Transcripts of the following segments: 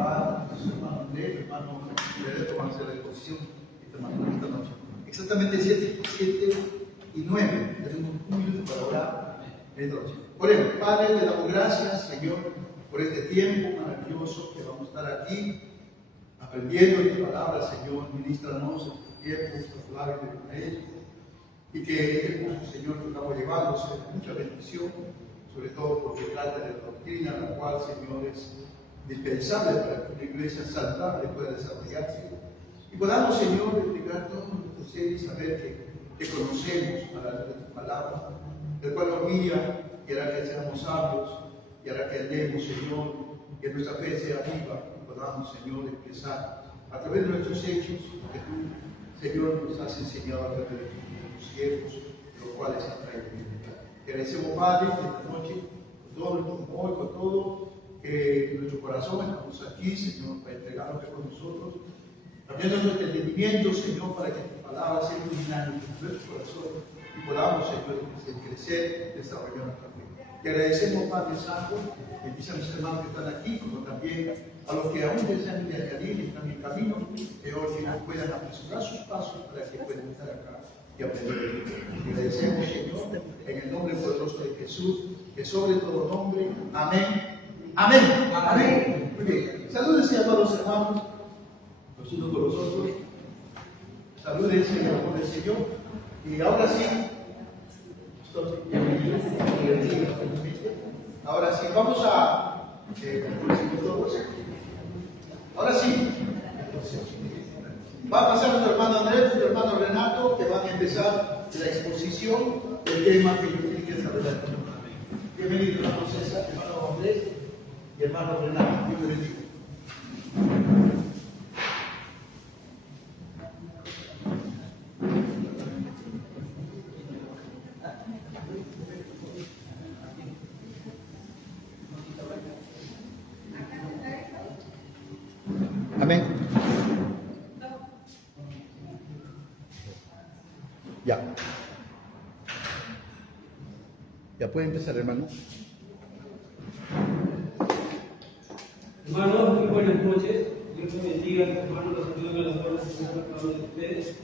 va a su hermano Andrés, hermano Loreto, van a hacer la exposición esta noche. Exactamente 7 y 9. Tenemos un minuto para orar esta noche. Oremos. Padre, te damos gracias, Señor, por este tiempo maravilloso que vamos a estar aquí aprendiendo tu palabra, Señor. Ministranos en este tiempo, estos labios de Israel. Y que este curso, Señor, que estamos llevando sea de mucha bendición, sobre todo porque trata de la doctrina, la cual, Señor, es indispensable para que una iglesia saludable pueda desarrollarse. Y podamos, Señor, explicar todos nuestros seres y saber que conocemos a la luz de tu palabra, el cual nos guía y hará que seamos sabios y hará que andemos, Señor, que nuestra fe sea viva y podamos, Señor, expresar a través de nuestros hechos que tú, Señor, nos has enseñado a través de tus siervos, los cuales han traído vida. Te agradecemos, Padre, esta noche, con todo nuestro amor, con todo nuestro corazón, estamos aquí, Señor, para entregar lo que con nosotros, abriendo nuestro entendimiento, Señor, para que tu palabra sea iluminada en nuestro corazón y podamos, Señor, crecer, desarrollar nuestra fe. Te agradecemos, Padre Santo, bendice a mis hermanos que están aquí, como también a los que aún desean ir a Galilea y están en camino, que hoy no puedan apresurar sus pasos para que puedan estar acá y aprender. Te agradecemos, Señor, en el nombre poderoso de Jesús, que sobre todo nombre, amén. Amén. Amén. Muy bien. Salúdense a todos los hermanos, los unos con los otros. Salúdense en el nombre del Señor. Y ahora sí, ahora sí, vamos a ahora sí, va a pasar nuestro hermano Andrés, nuestro hermano Renato, que van a empezar la exposición del tema que yo tiene que desarrollar. Bienvenido, hermano César, hermano Andrés y hermano Renato. Dios les bendiga. Amén. Ya. Ya puede empezar, hermano. Hermanos, muy buenas noches. Dios los bendiga, hermanos, los saludos de las buenas que están cada uno de ustedes.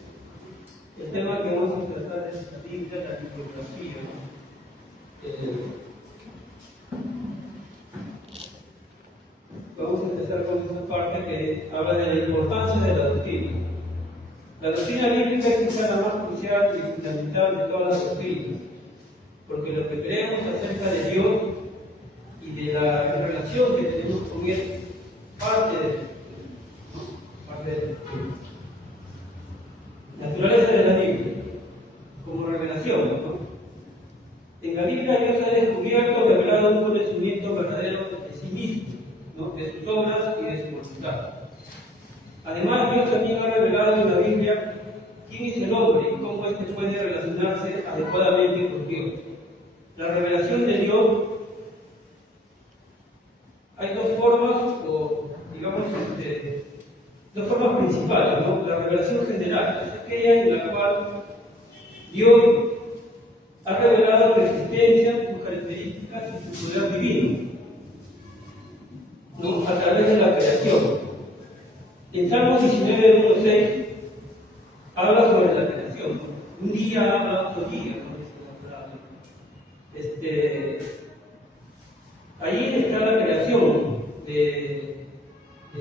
El tema que vamos a tratar es la Biblia, la bibliografía. Vamos a empezar con esta parte que habla de la importancia de la doctrina. La doctrina bíblica es quizá la más crucial y fundamental de todas las doctrinas, porque lo que creemos acerca de Dios y de la relación que tenemos con Él parte de la naturaleza de la Biblia, como revelación, ¿no? En la Biblia Dios ha descubierto, revelado un conocimiento verdadero de sí mismo, ¿no? De sus obras y de su voluntad. Además, Dios también ha revelado en la Biblia quién es el hombre y cómo éste puede relacionarse adecuadamente con Dios. La revelación de Dios, hay dos formas, o digamos, dos formas principales, ¿no? La revelación general es aquella en la cual Dios ha revelado su existencia, sus características y su poder divino, ¿no? A través de la creación. En Salmos 19:1-6 habla sobre la creación. Un día habla otro día, ¿no? Ahí está la creación de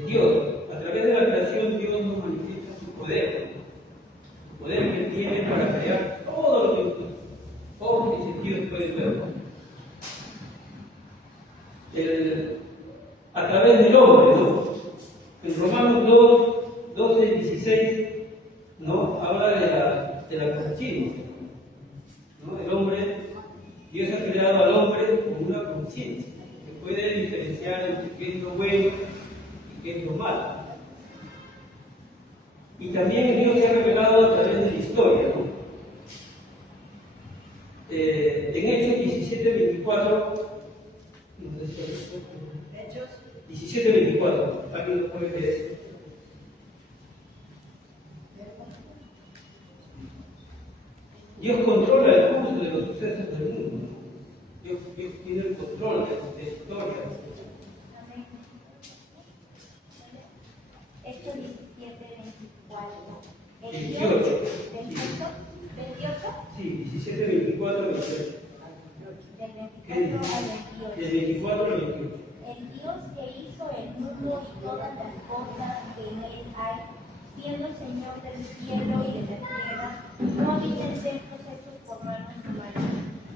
Dios. A través de la creación Dios nos manifiesta su poder. El poder que tiene para crear todo lo que ojos y sentidos pueden ver. A través del hombre, ¿no? En Romanos 2:12-16, ¿no? Habla de la conciencia, ¿no? El hombre, Dios ha creado al hombre con una conciencia que puede diferenciar entre qué es lo bueno y qué es lo malo. Y también Dios se ha revelado a través de la historia, ¿no? En Hechos 17:24, Hechos 17:24, ¿alguien lo puede leer? Dios controla el curso de los sucesos del mundo. Dios tiene el control de la historia. 28. 28. Sí, 17, 24, 28. Del 24 al 28. Del 24 al 28. El Dios que hizo el mundo y todas las cosas que en él hay, siendo Señor del cielo y de la tierra, no habita en templos hechos por manos humanas,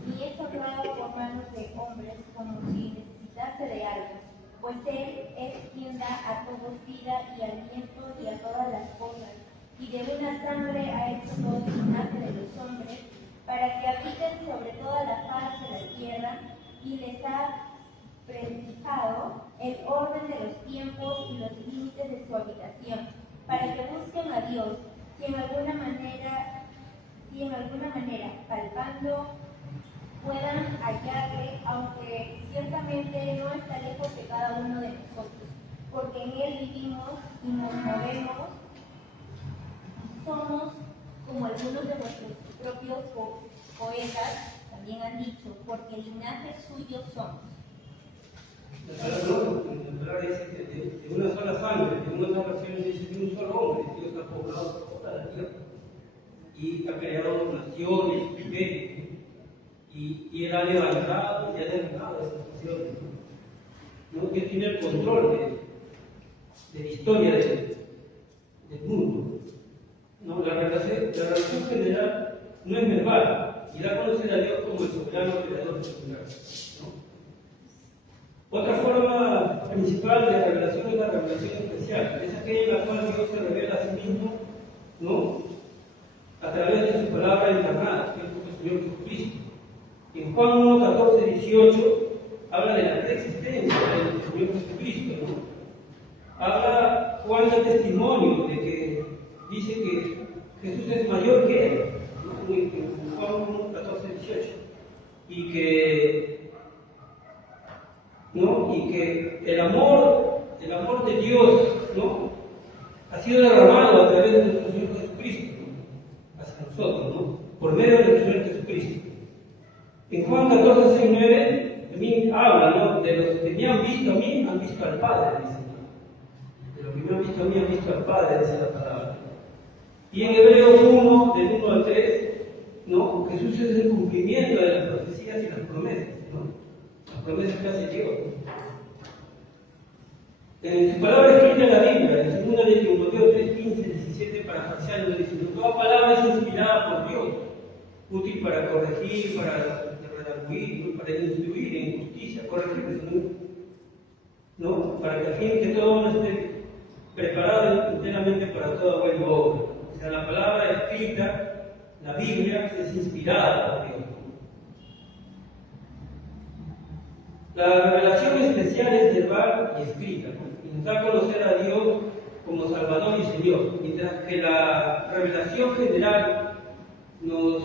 ni es honrado por manos de hombres como si necesitase de algo, pues Él es quien da a todos vida y aliento y a todas las cosas, y de una sangre ha hecho todo el linaje de los hombres, para que habiten sobre toda la faz de la tierra, y les ha prefijado el orden de los tiempos y los límites de su habitación, para que busquen a Dios, si en alguna manera, palpando, puedan hallarle, aunque ciertamente no está lejos de cada uno de nosotros, porque en Él vivimos y nos movemos, somos como algunos de nuestros propios poetas también han dicho, porque linaje suyo somos. La palabra dice que de una sola sangre, en una versión dice de un solo hombre, Dios ha poblado toda la tierra y ha creado naciones, imperios, y Él ha levantado y ha derribado esas naciones. ¿No? Dios tiene el control de la historia del mundo. ¿No? La relación general no es verbal y da a conocer a Dios como el soberano creador del universo. Otra forma principal de revelación es la revelación especial, es aquella en la cual Dios se revela a sí mismo, ¿no? A través de su palabra encarnada, que es el Señor Jesucristo. En Juan 1, 14, 18 habla de la preexistencia del Señor Jesucristo, ¿no? Habla Juan de testimonio de que dice que Jesús es mayor que él, ¿no? En Juan 1, 14, 18, y que el amor de Dios, ¿no? Ha sido derramado a través de nuestro Señor Jesucristo, ¿no? Hacia nosotros, ¿no? Por medio de nuestro Señor Jesucristo. En Juan 14, 6, 9 también habla, ¿no? De los que me han visto a mí, han visto al Padre, dice, ¿no? De los que me han visto a mí, han visto al Padre, dice la palabra. Y en Hebreos 1, del 1 al 3, ¿no? Jesús es el cumplimiento de las profecías y las promesas, ¿no? Las promesas que hace Dios. En su palabra escrita en la Biblia, en 2 de Timoteo 3, 15, 17, parafraseando, dice: toda palabra es inspirada por Dios, útil para corregir, para redarguir, para instruir en justicia, corregir, ¿no? Para que al fin que todo uno esté preparado enteramente para toda buena obra. O sea, la palabra escrita, la Biblia, es inspirada por Dios. La revelación especial es verbal y escrita, ¿no? Y nos da a conocer a Dios como Salvador y Señor, mientras que la revelación general nos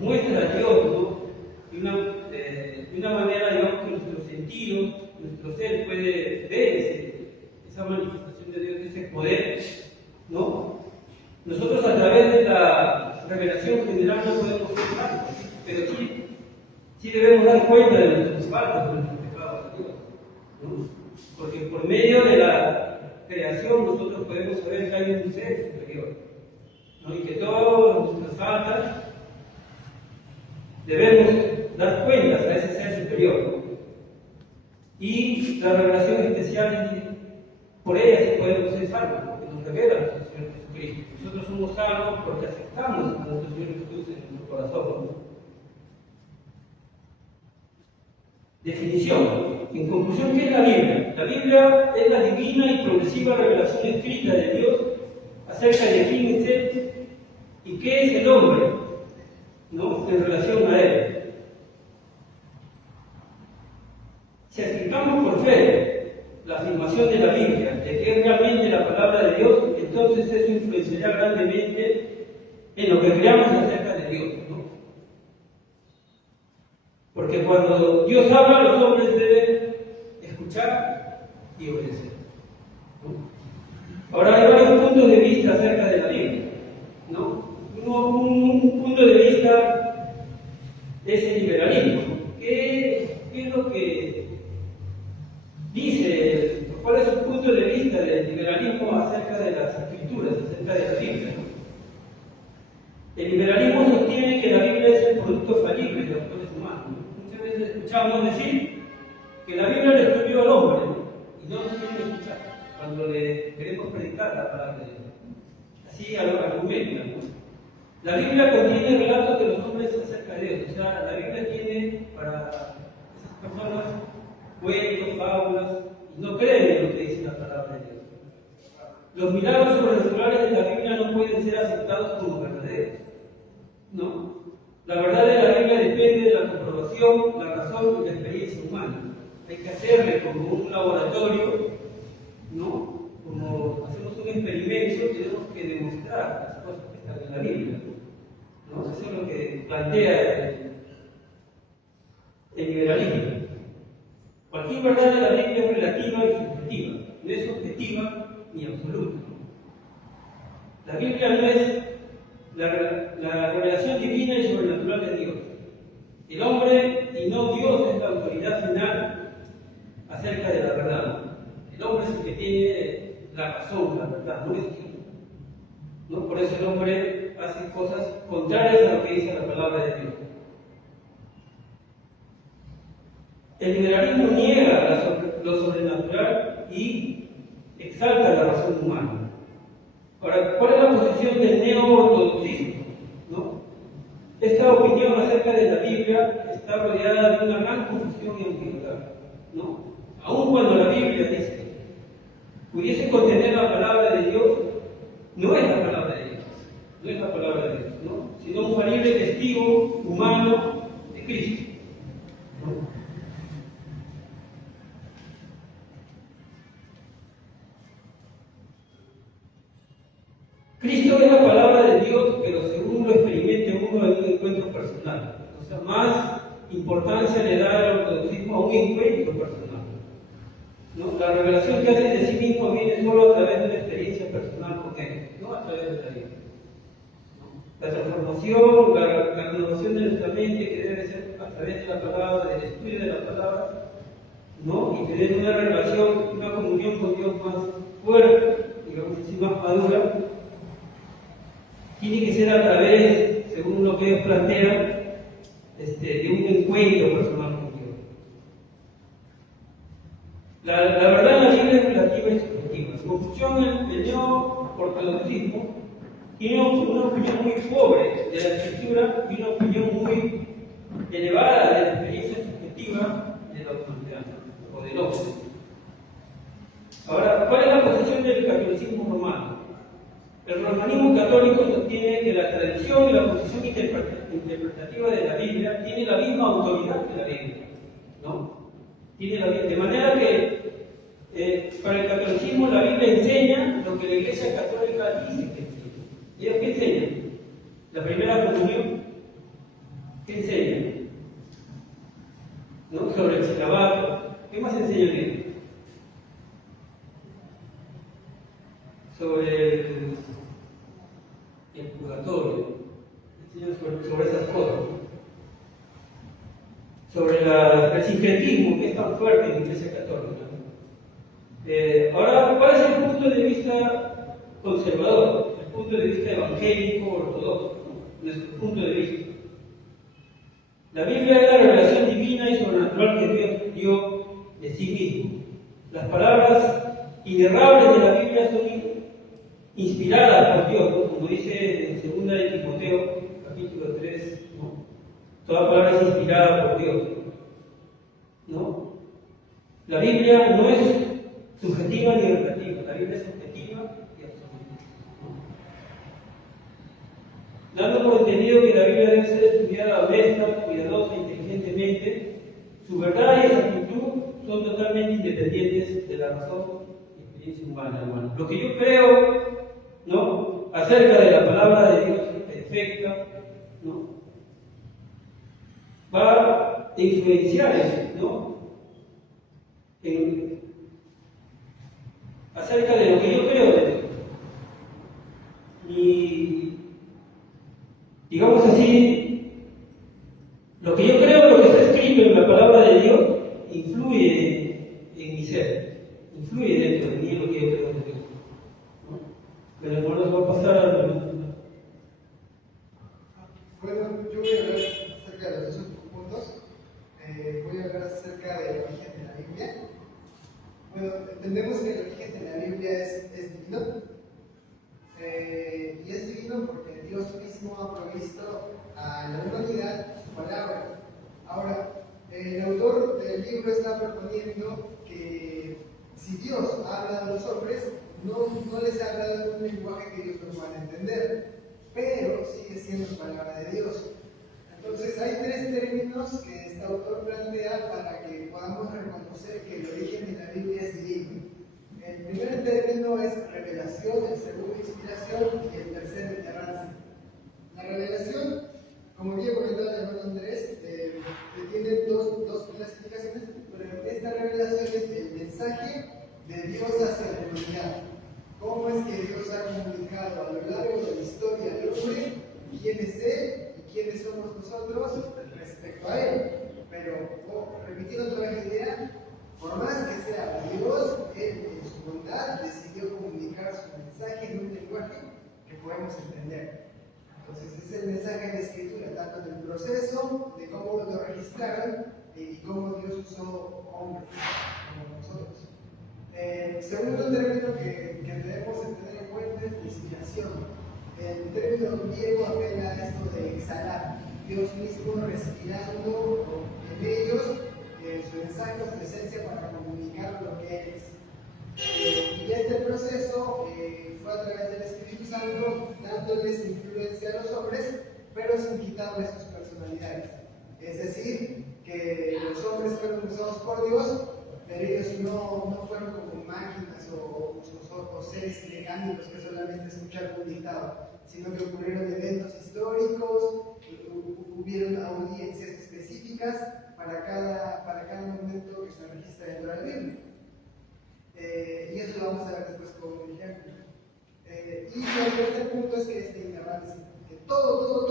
muestra a Dios, ¿no? De una manera, digamos, que nuestros sentidos, nuestro ser puede ver esa manifestación de Dios, ese poder, ¿no? Nosotros a través de la revelación general no podemos ser salvos, pero sí debemos dar cuenta de nuestros faltas, de nuestros pecados a Dios, ¿no? Porque por medio de la creación nosotros podemos saber que hay un ser superior, ¿no? Y que todas nuestras faltas debemos dar cuentas a ese ser superior, ¿no? Y la revelación especial, por ella sí podemos ser salvos, porque nos revela nuestro Señor Jesucristo. Nosotros somos salvos porque aceptamos a nuestro Señor Jesús en nuestro corazón, ¿no? Definición. En conclusión, ¿qué es la Biblia? La Biblia es la divina y progresiva revelación escrita de Dios acerca de quién es Él y qué es el hombre, ¿no? En relación a Él. Si aceptamos por fe la afirmación de la Biblia de que es realmente la palabra de Dios, entonces eso influenciará grandemente en lo que creamos acerca de Dios, ¿no? Porque cuando Dios habla, los hombres deben escuchar y obedecer, ¿no? Ahora hay varios puntos de vista acerca de la Biblia, ¿no? Un punto de vista es el liberalismo. ¿Qué es lo que dice? ¿Cuál es su punto de vista del liberalismo acerca de las escrituras, acerca de la Biblia, ¿no? El liberalismo sostiene que la Biblia es el producto falible de los autores humanos. Muchas veces escuchamos decir que la Biblia le escribió al hombre, ¿no? Y no nos quieren escuchar cuando le queremos predicar la palabra de Dios. Así argumentan, ¿no? La Biblia contiene relatos de los hombres acerca de Dios. O sea, la Biblia tiene para esas personas cuentos, fábulas, y no creen en lo que dice la palabra de Dios. Los milagros sobrenaturales de la Biblia no pueden ser aceptados como verdaderos. No. La verdad de la Biblia depende de la comprobación, la razón y la experiencia humana. Hay que hacerle como un laboratorio, ¿no? Como hacemos un experimento, tenemos que demostrar las cosas que están en la Biblia, ¿no? Eso es lo que plantea el liberalismo. Cualquier verdad de la Biblia es relativa y subjetiva, no es objetiva ni absoluta. La Biblia no es la revelación divina y sobrenatural de Dios. El hombre y no Dios es la autoridad final acerca de la verdad. El hombre es el que tiene la razón, la verdad, no es Dios, ¿no? Por eso el hombre hace cosas contrarias a lo que dice la palabra de Dios. El liberalismo niega lo sobrenatural y exalta la razón humana. Ahora, ¿cuál es la posición del neo-ortodoxismo? ¿No? Esta opinión acerca de la Biblia está rodeada de una gran confusión y ambigüedad, ¿no? Aun cuando la Biblia dice pudiese contener la palabra de Dios, no es la palabra de Dios, no es la palabra de Dios, ¿no? Sino un falible testigo humano de Cristo, ¿no? Cristo es la palabra de Dios, pero según lo experimente uno en un encuentro personal. O sea, más importancia le da al ortodoxismo a un encuentro personal, ¿no? La revelación que hace de sí mismo viene solo a través de una experiencia personal con Él, no a través de la Biblia, ¿no? La transformación, la renovación de nuestra mente, que debe ser a través de la palabra, del estudio de la palabra, ¿no? Y tener una relación, una comunión con Dios más fuerte, digamos así, más madura, tiene que ser a través, según lo que ellos plantean, de un encuentro personal con Dios. La verdad en la Biblia es relativa y subjetiva. En conclusión, el neo-ortodoxismo tiene una opinión muy pobre de la Escritura y una opinión muy elevada de la experiencia subjetiva de la humanidad o del hombre. Ahora, ¿cuál es la posición del catolicismo romano? El romanismo católico sostiene que la tradición y la posición interpretativa de la Biblia tiene la misma autoridad que la Biblia, ¿no? De manera que para el catolicismo la Biblia enseña lo que la Iglesia Católica dice que enseña. ¿Y ellos qué enseñan? La primera comunión, ¿qué enseñan? ¿No? Sobre el celibato, ¿qué más enseñan ellos? Sobre el purgatorio, enseñan sobre esas cosas, sobre el sincretismo que es tan fuerte en la Iglesia Católica. Ahora, ¿cuál es el punto de vista conservador? El punto de vista evangélico, ortodoxo, ¿no? Nuestro punto de vista. La Biblia es la revelación divina y sobrenatural que Dios dio de sí mismo. Las palabras inerrables de la Biblia son inspiradas por Dios, ¿no? Como dice en 2 de Timoteo, capítulo 3, ¿no? Toda palabra es inspirada por Dios, ¿no? La Biblia no es subjetiva ni relativa, la Biblia es objetiva y absoluta, ¿no? Dando por entendido que la Biblia debe ser estudiada honesta, cuidadosa, inteligentemente, su verdad y exactitud son totalmente independientes de la razón y experiencia humana, hermano. Lo que yo creo, ¿no?, acerca de la palabra de Dios perfecta, ¿no?, va a influenciar eso, ¿no?, acerca de lo que yo creo de Dios. Y, digamos así, lo que yo creo, lo que está escrito en la palabra de Dios, influye en mi ser, influye dentro de mí en lo que yo creo de Dios, ¿no? Pero no nos va a pasar a Bueno, entendemos que el origen de la Biblia es divino. Y es divino porque Dios mismo ha provisto a la humanidad su palabra. Ahora, el autor del libro está proponiendo que si Dios habla a los hombres, no les ha hablado en un lenguaje que ellos no puedan entender, pero sigue siendo palabra de Dios. Entonces hay tres términos que este autor plantea para que podamos reconocer que el origen de la Biblia es divino. El primer término es revelación, el segundo inspiración y el tercero inerrancia. La revelación, como bien comentaba el hermano Andrés, tiene dos clasificaciones, pero esta revelación es el mensaje de Dios hacia la humanidad. ¿Cómo es que Dios ha comunicado a lo largo de la historia al hombre quién es Él y quiénes somos nosotros respecto a Él? Pero, repitiendo otra vez la idea, por más que sea Dios, Él en su bondad decidió comunicar su mensaje en un lenguaje que podemos entender. Entonces es el mensaje de la Escritura, tanto en el proceso de cómo lo registraron y cómo Dios usó hombres como nosotros. El segundo término que debemos tener en cuenta es la inspiración. El término griego apela a esto de exhalar, Dios mismo respirando en ellos su mensaje o su esencia para comunicar lo que Él es. Y este proceso fue a través del Espíritu Santo, dándoles influencia a los hombres, pero sin quitarles sus personalidades. Es decir, que los hombres fueron usados por Dios, pero ellos no fueron como máquinas o seres mecánicos que solamente escucharon un dictado, sino que ocurrieron eventos históricos, hubieron audiencias específicas para cada momento que se registra dentro de la Biblia. Y eso lo vamos a ver después con un ejemplo. Y el tercer punto es que es de inerrancia, que todo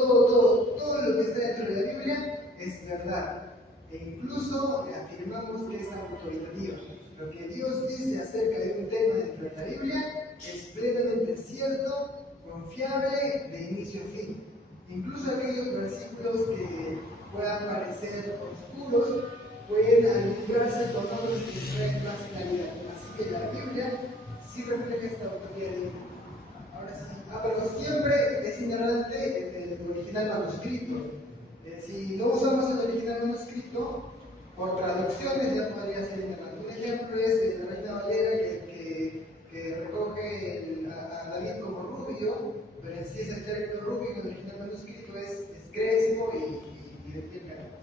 lo que está dentro de la Biblia es verdad. E incluso afirmamos que es autoritativa. Lo que Dios dice acerca de un tema dentro de la Biblia es plenamente cierto, confiable, de inicio a fin. Incluso aquellos versículos que puedan parecer oscuros pueden alinearse con otros que traen más claridad. Así que la Biblia sí refleja esta autoridad divina. Ahora sí, pero siempre es ignorante el original manuscrito. Si no usamos el original manuscrito, por traducciones ya podría ser ignorante. Un ejemplo es la Reina Valera que recoge a David como rubio, pero en sí es el término rubio en el original manuscrito es crespo y de piel caliente.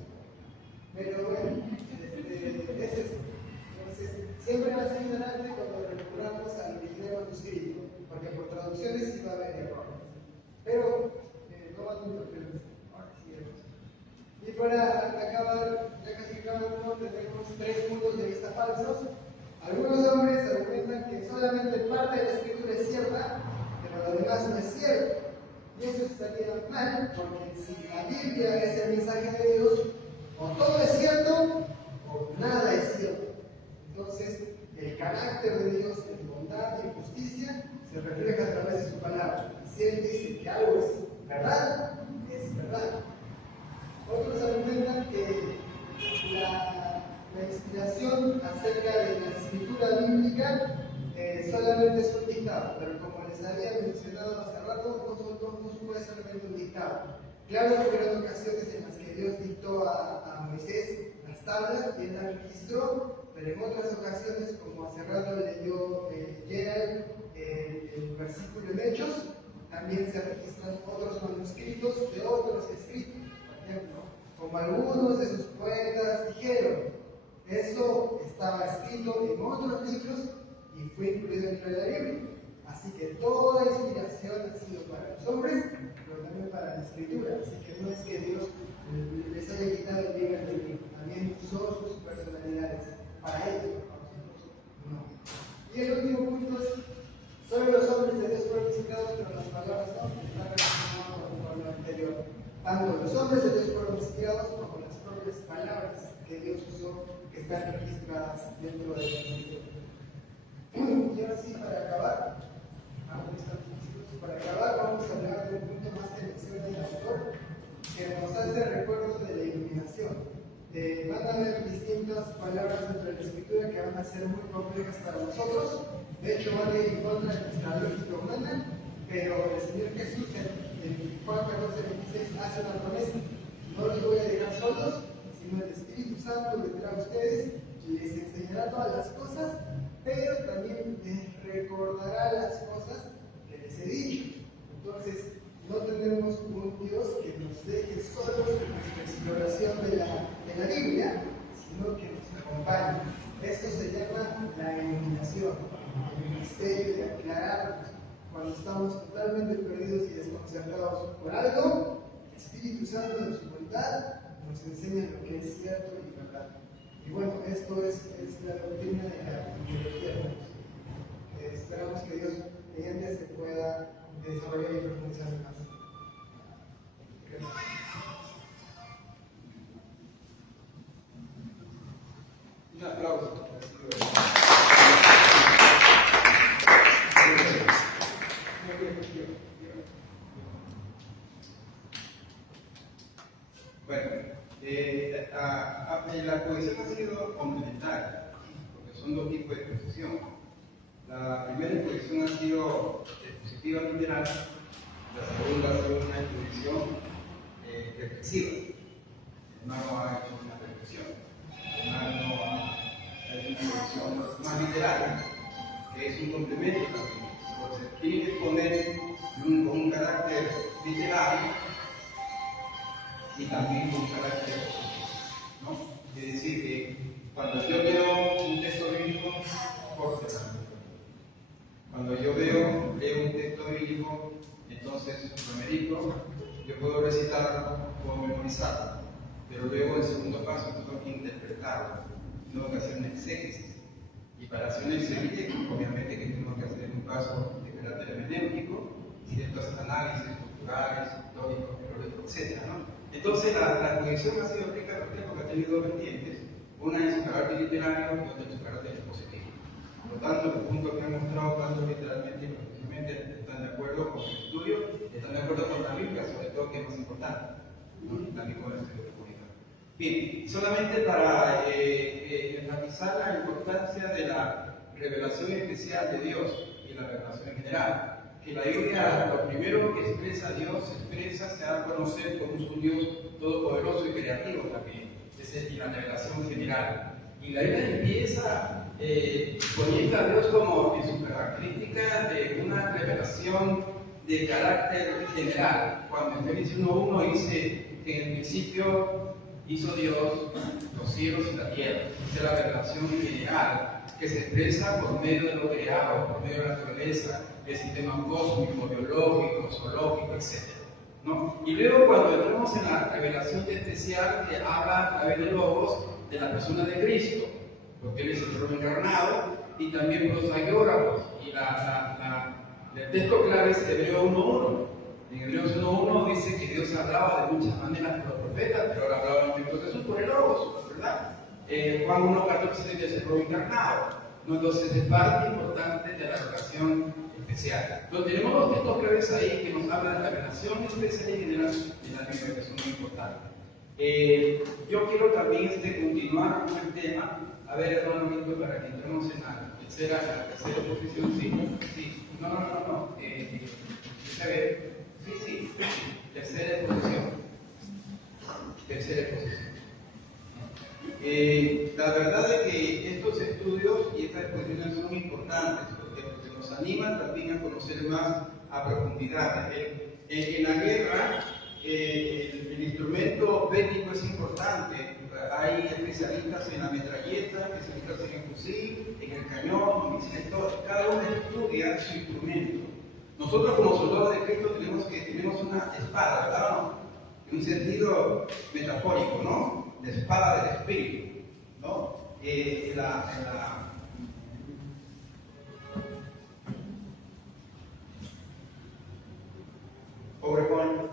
Pero bueno, es eso. Entonces, siempre va a ser ignorante cuando recurramos al original manuscrito, porque por traducciones sí va a haber errores. Pero no van a interferir. Ahora sí, y para acabar, ya casi acabamos, tenemos tres puntos de vista falsos. Algunos hombres argumentan que solamente parte de la escritura es cierta, pero lo demás no es cierto. Y eso estaría mal, porque si la Biblia es el mensaje de Dios, o todo es cierto, o nada es cierto. Entonces, el carácter de Dios en bondad y justicia se refleja a través de su palabra. Y si Él dice que algo es verdad, es verdad. Otros argumentan que la inspiración acerca de la escritura bíblica solamente es un dictado, pero como les había mencionado hace rato, no puede solamente un dictado. Claro que hubieron ocasiones en las que Dios dictó a Moisés las tablas y él las registró, pero en otras ocasiones, como hace rato leyó Gerald el versículo en Hechos, también se registran otros manuscritos de otros escritos. Por ejemplo, como algunos de sus poetas dijeron, eso estaba escrito en otros libros y fue incluido dentro de la Biblia. Así que toda inspiración ha sido para los hombres, pero también para la escritura. Así que no es que Dios les haya quitado el libre albedrío, también usó sus personalidades para ellos, para nosotros no. Y el último punto es, solo los hombres de Dios fueron inspirados, pero las palabras no, está relacionado con lo anterior. Tanto los hombres de Dios fueron inspirados como las propias palabras que Dios usó, que están registradas dentro de la Escritura. Y ahora sí, para acabar, vamos a hablar de un punto más que menciona el autor, que nos hace recuerdo de la iluminación. van a haber distintas palabras dentro de la escritura que van a ser muy complejas para nosotros. De hecho, van a ir en contra de nuestra lógica humana, pero el Señor Jesús en Juan 14:26 hace una promesa: no los voy a dejar solos, sino el Espíritu Santo vendrá a ustedes y les enseñará todas las cosas, pero también les recordará las cosas que les he dicho. Entonces, no tenemos un Dios que nos deje solos en nuestra exploración de la Biblia, sino que nos acompañe. Esto se llama la iluminación, el misterio de aclararnos cuando estamos totalmente perdidos y desconcertados por algo. El Espíritu Santo en su bondad nos enseña lo que es cierto y verdad. Y bueno, esto es la doctrina de la teología. Esperamos que Dios mediante se pueda desarrollar y profundizar más. Un aplauso. Bueno, la cohesión ha sido complementaria, porque son dos tipos de exposición. La primera exposición ha sido expositiva literal, la segunda ha sido una exposición reflexiva. El hermano ha hecho una reflexión, el hermano ha hecho una exposición más literaria, que es un complemento también. Entonces, tiene que poner un carácter literario y también con carácter, ¿no? Es decir, que cuando yo veo un texto bíblico, cuando yo leo un texto bíblico, entonces lo medito, yo puedo recitarlo, puedo memorizarlo, pero luego el segundo paso tengo que interpretarlo, tengo que hacer una exégesis. Y para hacer una exégesis, obviamente que tengo que hacer un paso de carácter hermenéutico, ciertos análisis estructurales, históricos, teológicos, etc., ¿no? Entonces, la cohesión ha sido rica porque ha tenido dos vertientes, una en su carácter literario y otra en su carácter expositivo. Por lo tanto, los puntos que han mostrado tanto literalmente y profesionalmente están de acuerdo con el estudio, están de acuerdo con la Biblia, sobre todo, que es más importante, ¿no? Y también con el estudio público. Bien, solamente para enfatizar la importancia de la revelación especial de Dios y la revelación en general. Que la Biblia, lo primero que expresa a Dios, se da a conocer como un Dios todopoderoso y creativo también, y la revelación general. Y la Biblia empieza poniendo a Dios como en sus características de una revelación de carácter general. Cuando en Génesis 1:1 dice que en el principio hizo Dios los cielos y la tierra. Esa es la revelación general que se expresa por medio de lo creado, por medio de la naturaleza, el sistema cósmico, biológico, zoológico, etc., ¿no? Y luego cuando entramos en la revelación especial que habla a través de Logos de la persona de Cristo, porque Él es el Verbo encarnado, y también por los agiógrafos, y el texto clave es Hebreos 1:1. En Hebreos 1:1 dice que Dios hablaba de muchas maneras por los profetas, pero ahora hablaba en Cristo Jesús por el Logos, ¿verdad? Juan 1:14 dice que es el Verbo encarnado, ¿no? Entonces es parte importante de la revelación especial. Entonces tenemos dos textos claves ahí que nos hablan de la revelación especial y general de la Biblia, que son muy importantes. Yo quiero también continuar con el tema. A ver, hermano Víctor, para que entremos en la tercera posición. Sí. No. Sí. Tercera exposición. La verdad es que estos estudios y estas exposiciones son muy importantes porque nos animan también a conocer más a profundidad. En la guerra, el instrumento bélico es importante. Hay especialistas en la metralleta, especialistas en el fusil, en el cañón, misiles, todo. Cada uno estudia su instrumento. Nosotros como soldados de Cristo tenemos una espada, ¿verdad o no? En un sentido metafórico, ¿no? La espada del Espíritu, ¿no? PowerPoint.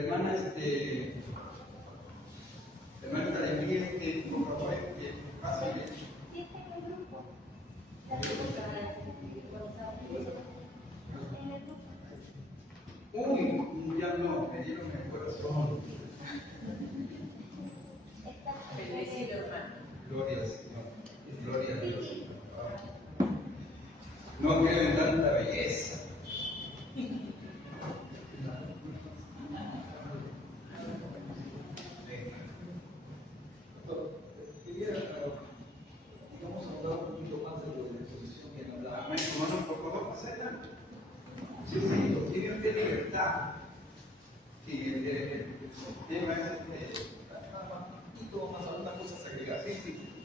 hermana, hermana, también, por favor, pásale. Sí, está en el grupo. En el grupo. Uy, ya no, me dieron el corazón. Está. Bendecido, hermano. Gloria al Señor. Gloria a Dios. No creo en tanta belleza. Quería, digamos, hablar un poquito más de la exposición que hablaba. Amén, hermano, por favor, pasarla. Sí, sí, tiene usted libertad. Sí, el tema es Una cosa agregada. sí,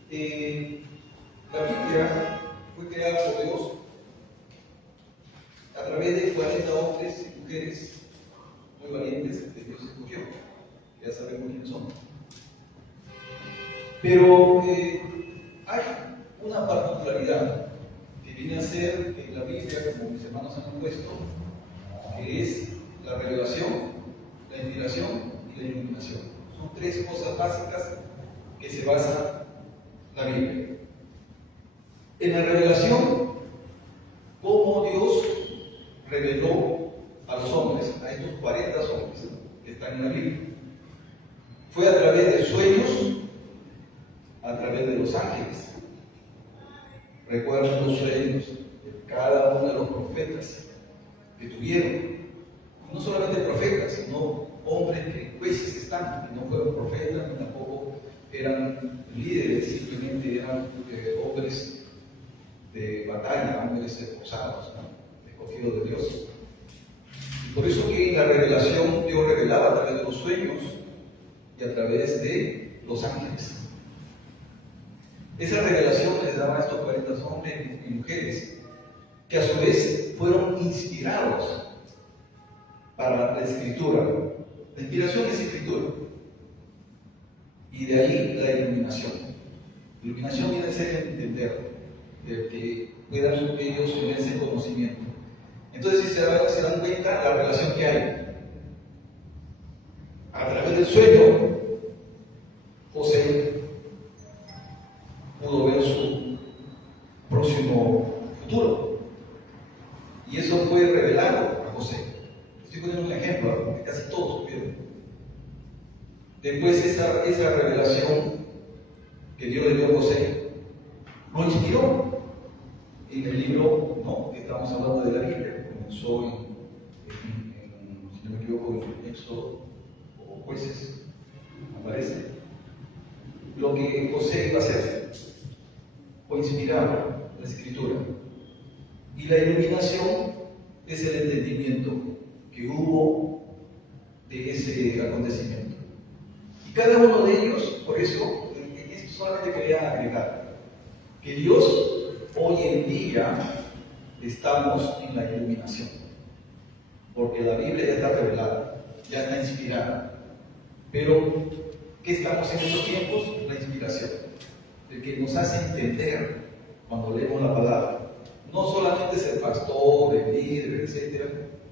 sí. La Biblia fue creada por Dios a través de 40 hombres y mujeres muy valientes que Dios escogió. Ya sabemos quiénes son. Pero hay una particularidad que viene a ser en la Biblia, como mis hermanos han puesto, que es la revelación, la inspiración y la iluminación. Son tres cosas básicas que se basa la Biblia. En la revelación, cómo Dios reveló a los hombres, a estos 40 hombres que están en la Biblia. Fue a través de sueños, a través de los ángeles. Recuerdan los sueños de cada uno de los profetas que tuvieron. No solamente profetas, sino hombres que jueces están, que no fueron profetas, ni tampoco eran líderes, simplemente eran hombres de batalla, hombres esforzados, ¿no? Escogidos de Dios. Y por eso que en la revelación Dios revelaba a través de los sueños y a través de los ángeles. Esa revelación les daba a estos 40 hombres y mujeres que a su vez fueron inspirados para la escritura. La inspiración es escritura. Y de ahí la iluminación. La iluminación viene a ser entender, de que puedan ellos tener ese conocimiento. Entonces, si se dan cuenta la relación que hay. A través del sueño, José pudo ver su próximo futuro. Y eso fue revelado a José. Estoy poniendo un ejemplo, porque casi todos supieron. Después esa revelación que Dios le dio a José lo inspiró en el libro, ¿no?, que estamos hablando de la Biblia. Comenzó si no me equivoco, en Éxodo o Jueces, me parece. Lo que José iba a hacer fue inspirar la escritura. Y la iluminación es el entendimiento que hubo de ese acontecimiento. Y cada uno de ellos, por eso, en esto solamente quería agregar, que Dios hoy en día estamos en la iluminación. Porque la Biblia ya está revelada, ya está inspirada. Pero, ¿qué estamos en estos tiempos? La inspiración. El que nos hace entender cuando leemos la palabra. No solamente es el pastor, el líder, etcétera,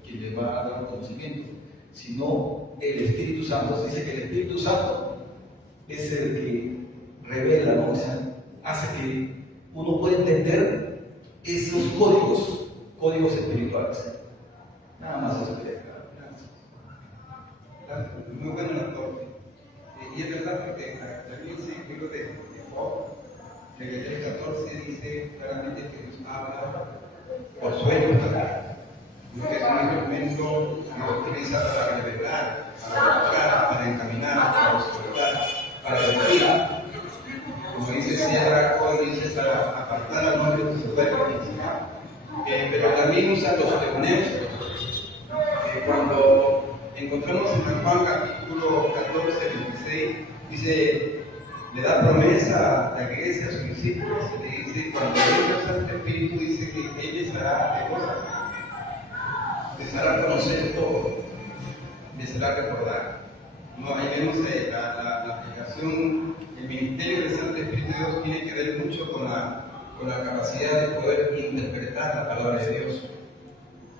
quien le va a dar un conocimiento, sino el Espíritu Santo. Se dice que el Espíritu Santo es el que revela, ¿no? O sea, hace que uno pueda entender esos códigos espirituales. Nada más eso quería aclarar. Gracias. Muy bueno el aporte. Y es verdad porque también sí, el libro de Job, en el 14 dice claramente que Dios habla por sueños también. Lo que es un instrumento que Dios utiliza para revelar, para buscar, para encaminar, para observar, para decir. Como dice Sierra, hoy dice para apartar al hombre de su cuerpo. Pero también usa los demonios. Cuando encontramos en San Juan capítulo 14, 26, dice, le da promesa a la iglesia, a sus discípulos, le dice, cuando venga el Santo Espíritu, dice que Él les hará ¿qué cosa? Les hará conocer todo, les hará recordar. No, ahí vemos la aplicación, el ministerio del Santo Espíritu de Dios tiene que ver mucho con la capacidad de poder interpretar la palabra de Dios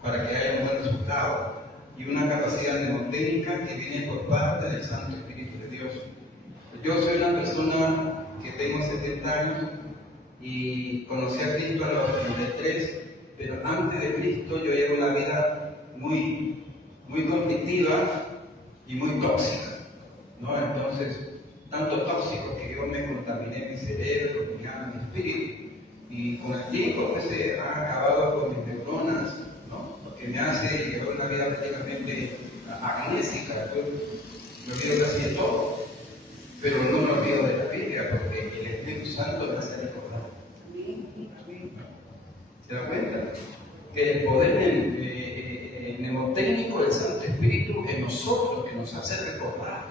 para que haya un buen resultado. y una capacidad mnemotécnica que viene por parte del Santo Espíritu de Dios. Yo soy una persona que tengo 70 años y conocí a Cristo a los 33, pero antes de Cristo yo llevo una vida muy conflictiva y muy tóxica, ¿no? Entonces, tanto tóxico que yo me contaminé mi cerebro, mi alma, mi espíritu, y con el tiempo pues se han acabado con mis neuronas, ¿no? Lo que me hace llevar una vida prácticamente agnésica. Yo olvido casi de todo, pero no me olvido de la Biblia porque el Espíritu Santo me hace recordar. ¿Se da cuenta? Que el poder mnemotécnico del Santo Espíritu en nosotros, que nos hace recordar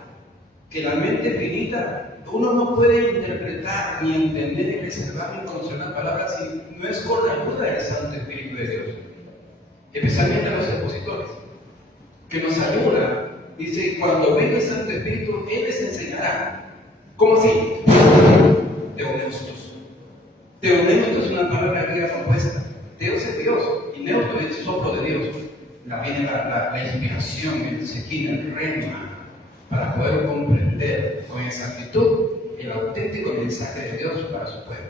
que la mente finita uno no puede interpretar ni entender ni reservar ni consolar palabras si no es con la ayuda del Santo Espíritu de Dios, especialmente a los expositores, que nos ayuda. Dice, cuando venga el Santo Espíritu, Él les enseñará. ¿Cómo así? Teoneustos. Teoneustos es una palabra griega compuesta. Teos es Dios y neustos es el soplo de Dios. Viene la inspiración, el sequín, el rema, para poder comprender con exactitud el auténtico mensaje de Dios para su pueblo.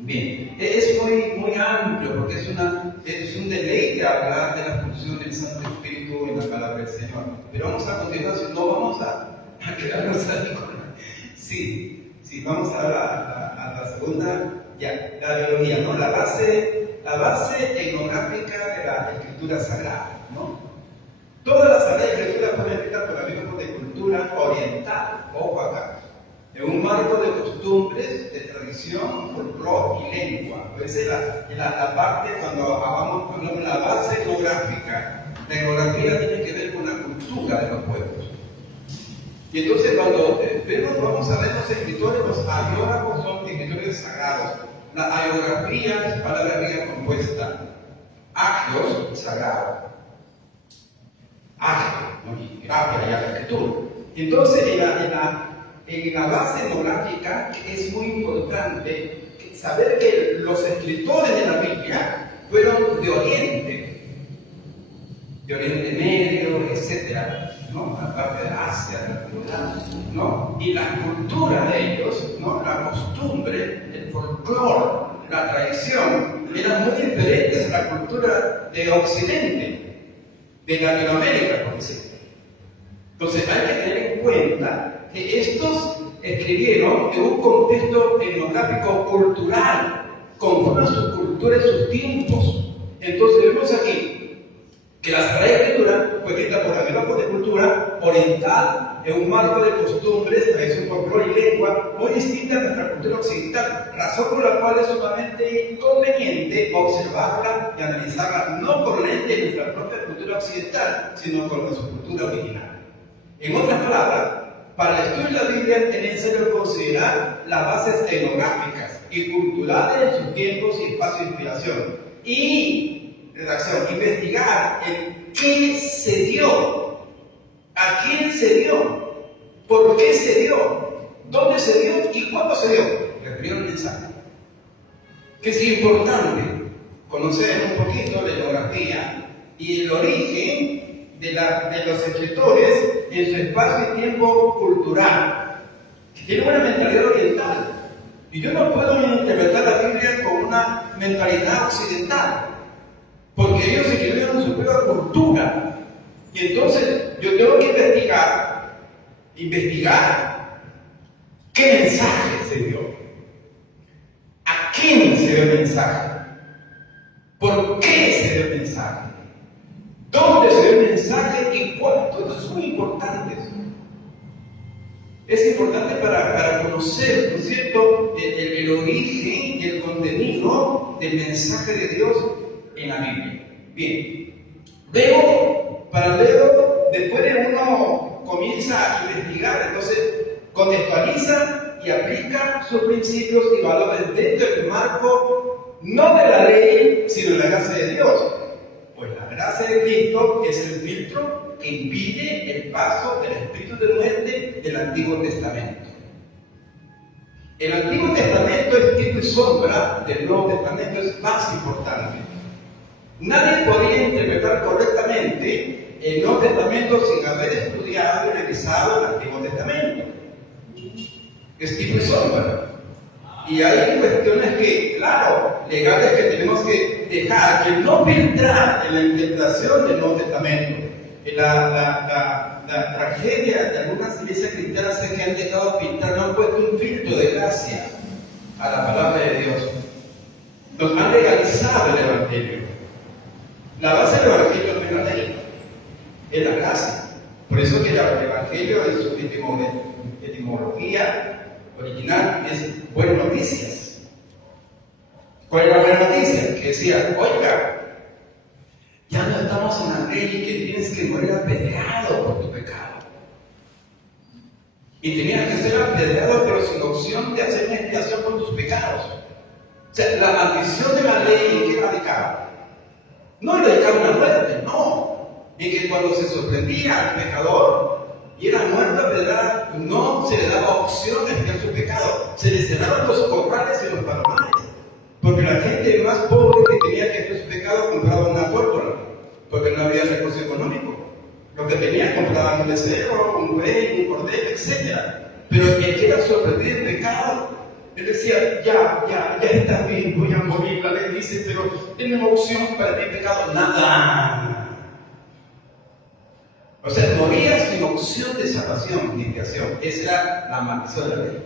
Bien, es muy amplio porque es un deleite hablar de la función del Santo Espíritu en la palabra del Señor. Pero vamos a continuar, si no vamos a quedarnos ahí con la... Sí, vamos a la segunda, ya, la biología, ¿no? La base etnográfica de la escritura sagrada, ¿no? Todas las sagradas escrituras fueron escritas por amigos de cultura oriental, ojo acá, en un marco de costumbres, de tradición, folclore y lengua. Esa es la parte cuando hablamos de la base etnográfica. La etnografía tiene que ver con la cultura de los pueblos. Y entonces cuando vamos a ver los escritores, los agiógrafos son escritores sagrados. La agiografía es palabra griega compuesta. Agios, sagrado. Agio, ¿no? Y grafia, ya la escritura. Entonces, en la base etnográfica es muy importante saber que los escritores de la Biblia fueron de Oriente Medio, etc., ¿no? La parte de Asia, la antigüedad, ¿no? Y la cultura de ellos, ¿no? La costumbre, el folclore, la tradición, eran muy diferentes a la cultura de Occidente, de Latinoamérica, por decirlo. Entonces hay que tener en cuenta que estos escribieron en un contexto etnográfico cultural, conforme a su cultura y sus tiempos. Entonces vemos aquí que la Sagrada Escritura fue escrita por amigos de cultura oriental, en un marco de costumbres, tradición, folclore y lengua muy distinta a nuestra cultura occidental, razón por la cual es sumamente conveniente observarla y analizarla no por lente de nuestra propia cultura occidental, sino con nuestra cultura original. En otras palabras, para el estudio de la Biblia es necesario considerar las bases etnográficas y culturales de sus tiempos y espacios de inspiración y redacción, investigar en qué se dio, a quién se dio, por qué se dio, dónde se dio y cuándo se dio. Refirió el mensaje. Que es importante conocer un poquito la etnografía y el origen de los escritores en su espacio y tiempo cultural, que tienen una mentalidad oriental. Y yo no puedo interpretar la Biblia con una mentalidad occidental, porque ellos escribieron su propia cultura. Y entonces yo tengo que investigar qué mensaje se dio, a quién se dio el mensaje, por qué se dio el mensaje, dónde se dio el mensaje y cuánto. Entonces son importantes. Es importante para conocer, ¿no es cierto?, el origen y el contenido del mensaje de Dios en la Biblia. Bien, luego, después de uno comienza a investigar, entonces contextualiza y aplica sus principios y valores dentro del marco no de la ley, sino de la gracia de Dios. Pues la gracia de Cristo es el filtro que impide el paso del espíritu de muerte del Antiguo Testamento. El Antiguo Testamento es tipo y sombra del Nuevo Testamento, es más importante. Nadie podía interpretar correctamente el Nuevo Testamento sin haber estudiado y revisado el Antiguo Testamento. Es tipo y sombra. Y hay cuestiones que, claro, legales que tenemos que dejar, que no filtrar en la interpretación del Nuevo Testamento. La tragedia de algunas iglesias cristianas es que han dejado filtrar, no han puesto un filtro de gracia a la palabra de Dios. Nos han legalizado el Evangelio. La base del Evangelio no es la ley, es la gracia. Por eso que el Evangelio en su etimología original es buenas noticias. ¿Cuál es la buena noticia? Que decía, oiga, ya no estamos en la ley que tienes que morir apedreado por tu pecado. Y tenías que ser apedreado, pero sin opción de hacer una expiación por tus pecados. O sea, la maldición de la ley, ¿en qué radicaba? No radicaba una muerte, no. En que cuando se sorprendía al pecador y era muerto apedreado, no se le daba opción de expiar su pecado. Se le cerraban los corrales y los palomares. Porque la gente más pobre que tenía que expiar su pecado compraba una pólvora, porque no había recurso económico. Lo que tenía compraban un becerro, un buey, un cordero, etc. Pero el que era sorprendido en pecado, él decía, ya está bien, voy a morir. La ley dice, pero ¿tenemos opción para mi pecado? Nada. O sea, moría sin opción de salvación, de expiación. Esa era la maldición de la ley.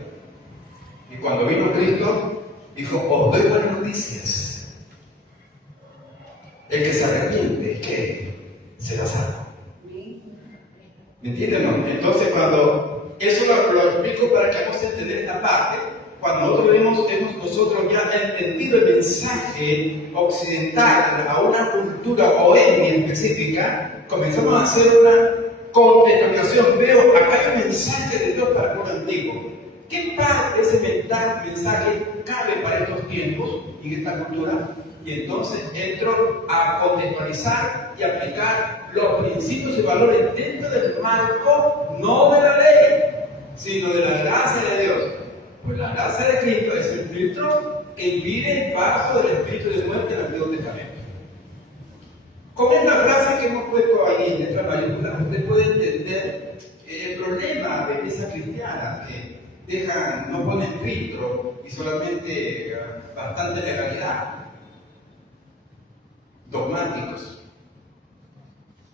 Y cuando vino Cristo, dijo, os doy buenas noticias. El que se arrepiente, ¿qué? Será salvo. ¿Me entienden? No? Entonces, cuando eso lo explico para que vamos a entender esta parte, cuando nosotros hemos nosotros ya entendido el mensaje occidental a una cultura o etnia específica, comenzamos a hacer una contextualización. Veo, acá hay un mensaje de Dios para el pueblo antiguo. ¿Qué parte de ese mensaje cabe para estos tiempos y en esta cultura? Y entonces entro a contextualizar y aplicar los principios y valores dentro del marco, no de la ley, sino de la gracia de Dios. Pues la gracia de Cristo es el filtro que impide el paso del espíritu de muerte en el Antiguo Testamento. Con esta frase que hemos puesto ahí en letra mayúscula, usted puede entender el problema de la iglesia cristiana, que no ponen filtro y solamente bastante legalidad. Dogmáticos,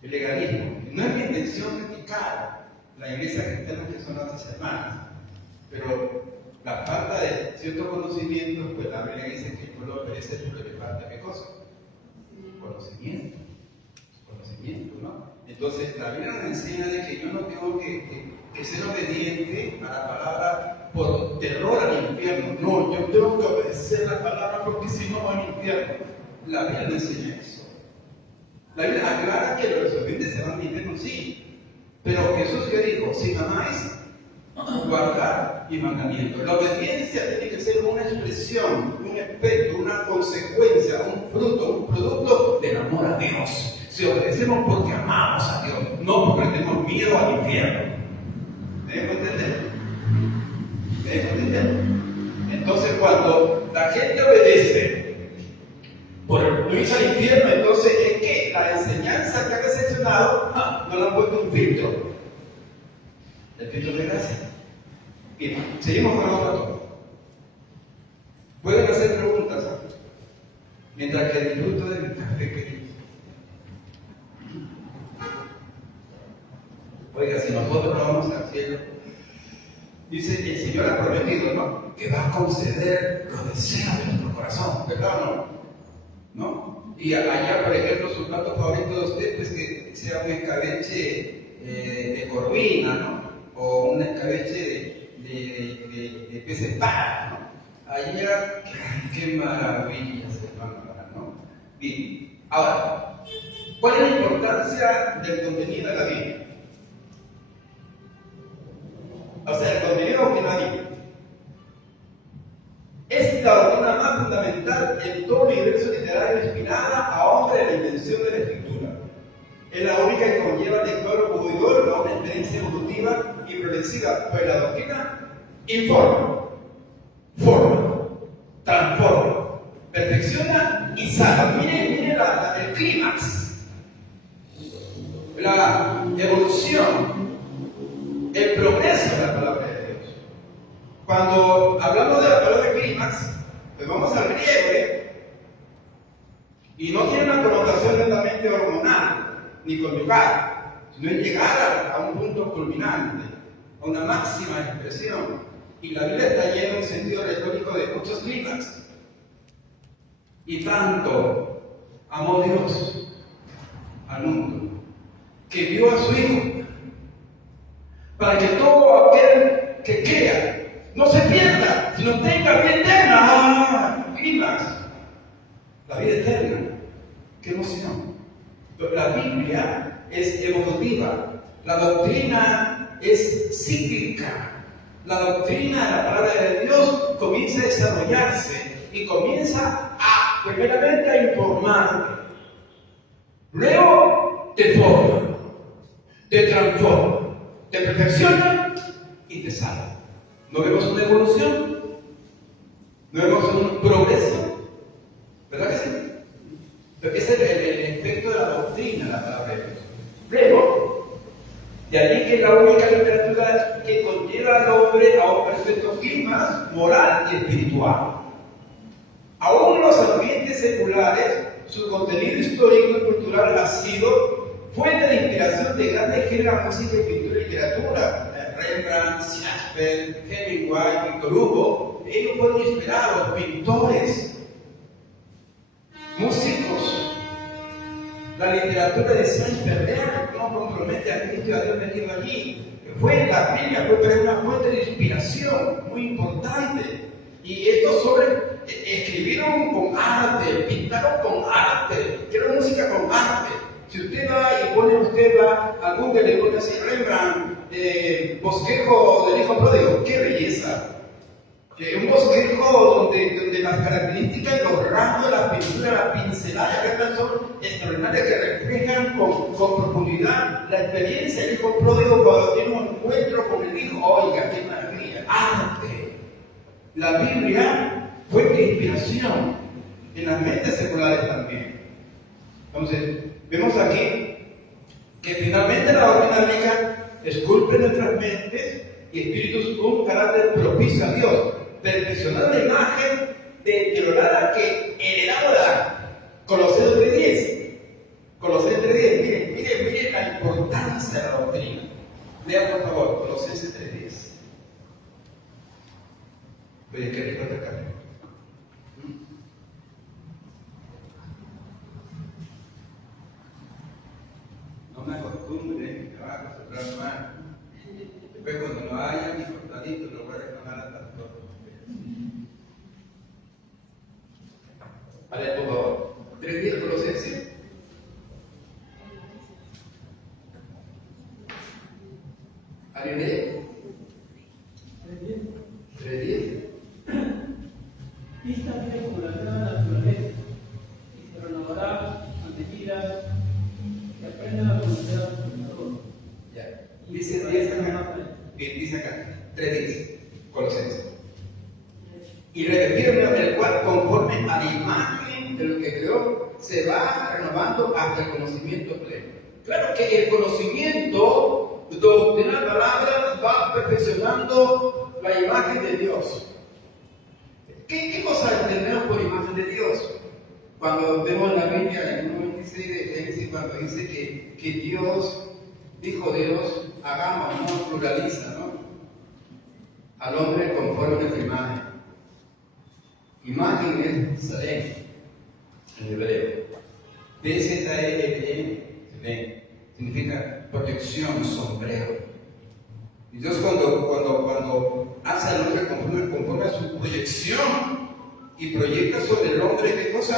el legalismo. No es mi intención criticar la iglesia cristiana que son nuestras hermanas, pero la falta de ciertos conocimientos, pues la Biblia dice que el pueblo perece porque le falta ¿qué cosa? Conocimiento, ¿no? Entonces la Biblia nos enseña de que yo no tengo que ser obediente a la palabra por terror al infierno. No, yo tengo que obedecer la palabra porque si no voy al infierno. La Biblia no enseña eso. La Biblia aclara que los desobedientes se van al infierno, sí. Pero Jesús que dijo, si amáis, guardar mi mandamiento. La obediencia tiene que ser una expresión, un efecto, una consecuencia, un fruto, un producto del amor a Dios. Si obedecemos porque amamos a Dios, no porque tenemos miedo al infierno. ¿Me dejo entender? Entonces cuando la gente obedece por no irse al infierno, entonces es que la enseñanza que ha recepcionado no le han puesto un filtro. El filtro de gracia. Bien, seguimos con los datos. Pueden hacer preguntas mientras que disfruto de mi café querido. Oiga, si nosotros no vamos al cielo, dice el Señor ha prometido, ¿no? Que va a conceder los deseos de nuestro corazón, ¿verdad o no? ¿No? Y allá, por ejemplo, su plato favorito de usted, pues que sea un escabeche de corvina, ¿no? O un escabeche de pez espada, ¿no? Allá, qué maravillas, hermano, ¿no? Bien, ahora, ¿cuál es la importancia del contenido de la Biblia? O sea, el contenido que la Biblia es la doctrina más fundamental en todo el universo literario inspirada a hombre de la invención de la escritura. Es la única que conlleva al lector como oidor a una experiencia evolutiva y progresiva, pues la doctrina informa, forma, transforma, perfecciona y salva. Miren el clímax. la evolución, el progreso de la palabra de Dios. Cuando hablamos de la palabra clímax, pues vamos al griego, y no tiene una connotación netamente hormonal ni conyugal, sino es llegar a un punto culminante, a una máxima expresión. Y la Biblia está llena en sentido retórico de muchos clímax. Y tanto amó Dios al mundo que dio a su Hijo para que todo aquel que crea no se pierda, sino tenga vida eterna. Clímax, la vida eterna. ¡Qué emoción! La Biblia es evolutiva, la doctrina es cíclica. La doctrina de la palabra de Dios comienza a desarrollarse y comienza primeramente a informarte. Luego te forma, te transforma, te perfecciona y te salva. ¿No vemos una evolución? ¿No vemos un progreso? ¿Verdad que sí? Entonces, ese es el efecto de la doctrina de la palabra de Dios. Luego, de allí que es la única literatura que conlleva al hombre a un perfecto clima moral y espiritual. Aún en los ambientes seculares, su contenido histórico y cultural ha sido fuente de inspiración de grandes géneros, música, pintura y literatura. Rembrandt, Shakespeare, Hemingway, Victor Hugo, ellos fueron inspirados, pintores, músicos. La literatura de Saint-Pétern no compromete a Cristo y a Dios metido allí. La Biblia fue una fuente de inspiración muy importante. Y estos hombres escribieron con arte, pintaron con arte, hicieron música con arte. Si usted va y pone a Google y pone así Rembrandt, bosquejo del hijo pródigo, ¡qué belleza! Un bosquejo donde las características y los rasgos de la pintura, las pinceladas que están son extraordinarias, que reflejan con profundidad la experiencia del hijo pródigo cuando tiene un encuentro con el hijo. Oiga, qué maravilla, arte. La Biblia fue de inspiración en las mentes seculares también. Entonces, vemos aquí que finalmente la doctrina bíblica esculpe nuestras mentes y espíritus con un carácter propicio a Dios, perfeccionando la imagen deteriorada que heredamos la Colosenses 3:10. Colosenses 3:10, miren la importancia de la doctrina. Vean por favor, Colosenses 3:10. Oye, qué rico está acá. No me acostumbre, me va a acostumbrar más. Después cuando no haya mi cortadito, lo voy a reclamar al pastor. Vale, por favor. 3:10 Colosenses. ¿Alguien lee? 3:10. Vístanse como la nueva naturaleza, y se renovará a medida que aprendan a conocer a su Creador. Ya. Dice 10 acá. Bien, dice acá. 3:10. Colosenses. Y revestirme el cual, conforme a la imagen de lo que creó, se va renovando hasta el conocimiento pleno. Claro que el conocimiento doctrinal de la palabra va perfeccionando la imagen de Dios. ¿Qué cosa entendemos por imagen de Dios? Cuando vemos en la Biblia, en el 1:26 de Génesis, cuando dice que Dios, dijo Dios, hagamos, no pluraliza, ¿no? Al hombre conforme a nuestra imagen. Imagen es Salem, en hebreo. P-Z-E-L-E, significa protección, sombrero. Y Dios cuando hace al hombre conforme a su proyección y proyecta sobre el hombre, ¿qué cosa?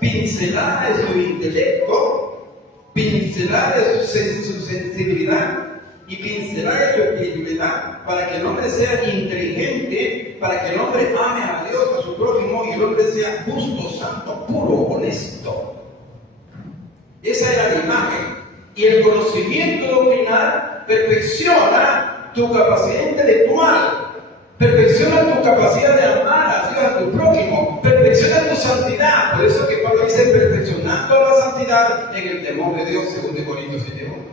Pinceladas de su intelecto, pinceladas de su sensibilidad y pinceladas de su espiritualidad, para que el hombre sea inteligente, para que el hombre ame a Dios, a su prójimo, y el hombre sea justo, santo, puro, honesto. Esa era la imagen. Y el conocimiento doctrinal perfecciona tu capacidad intelectual, perfecciona tu capacidad de amar a Dios, a tu prójimo, perfecciona tu santidad. Por eso que Pablo dice perfeccionando la santidad en el temor de Dios, 2 Corintios 7:1.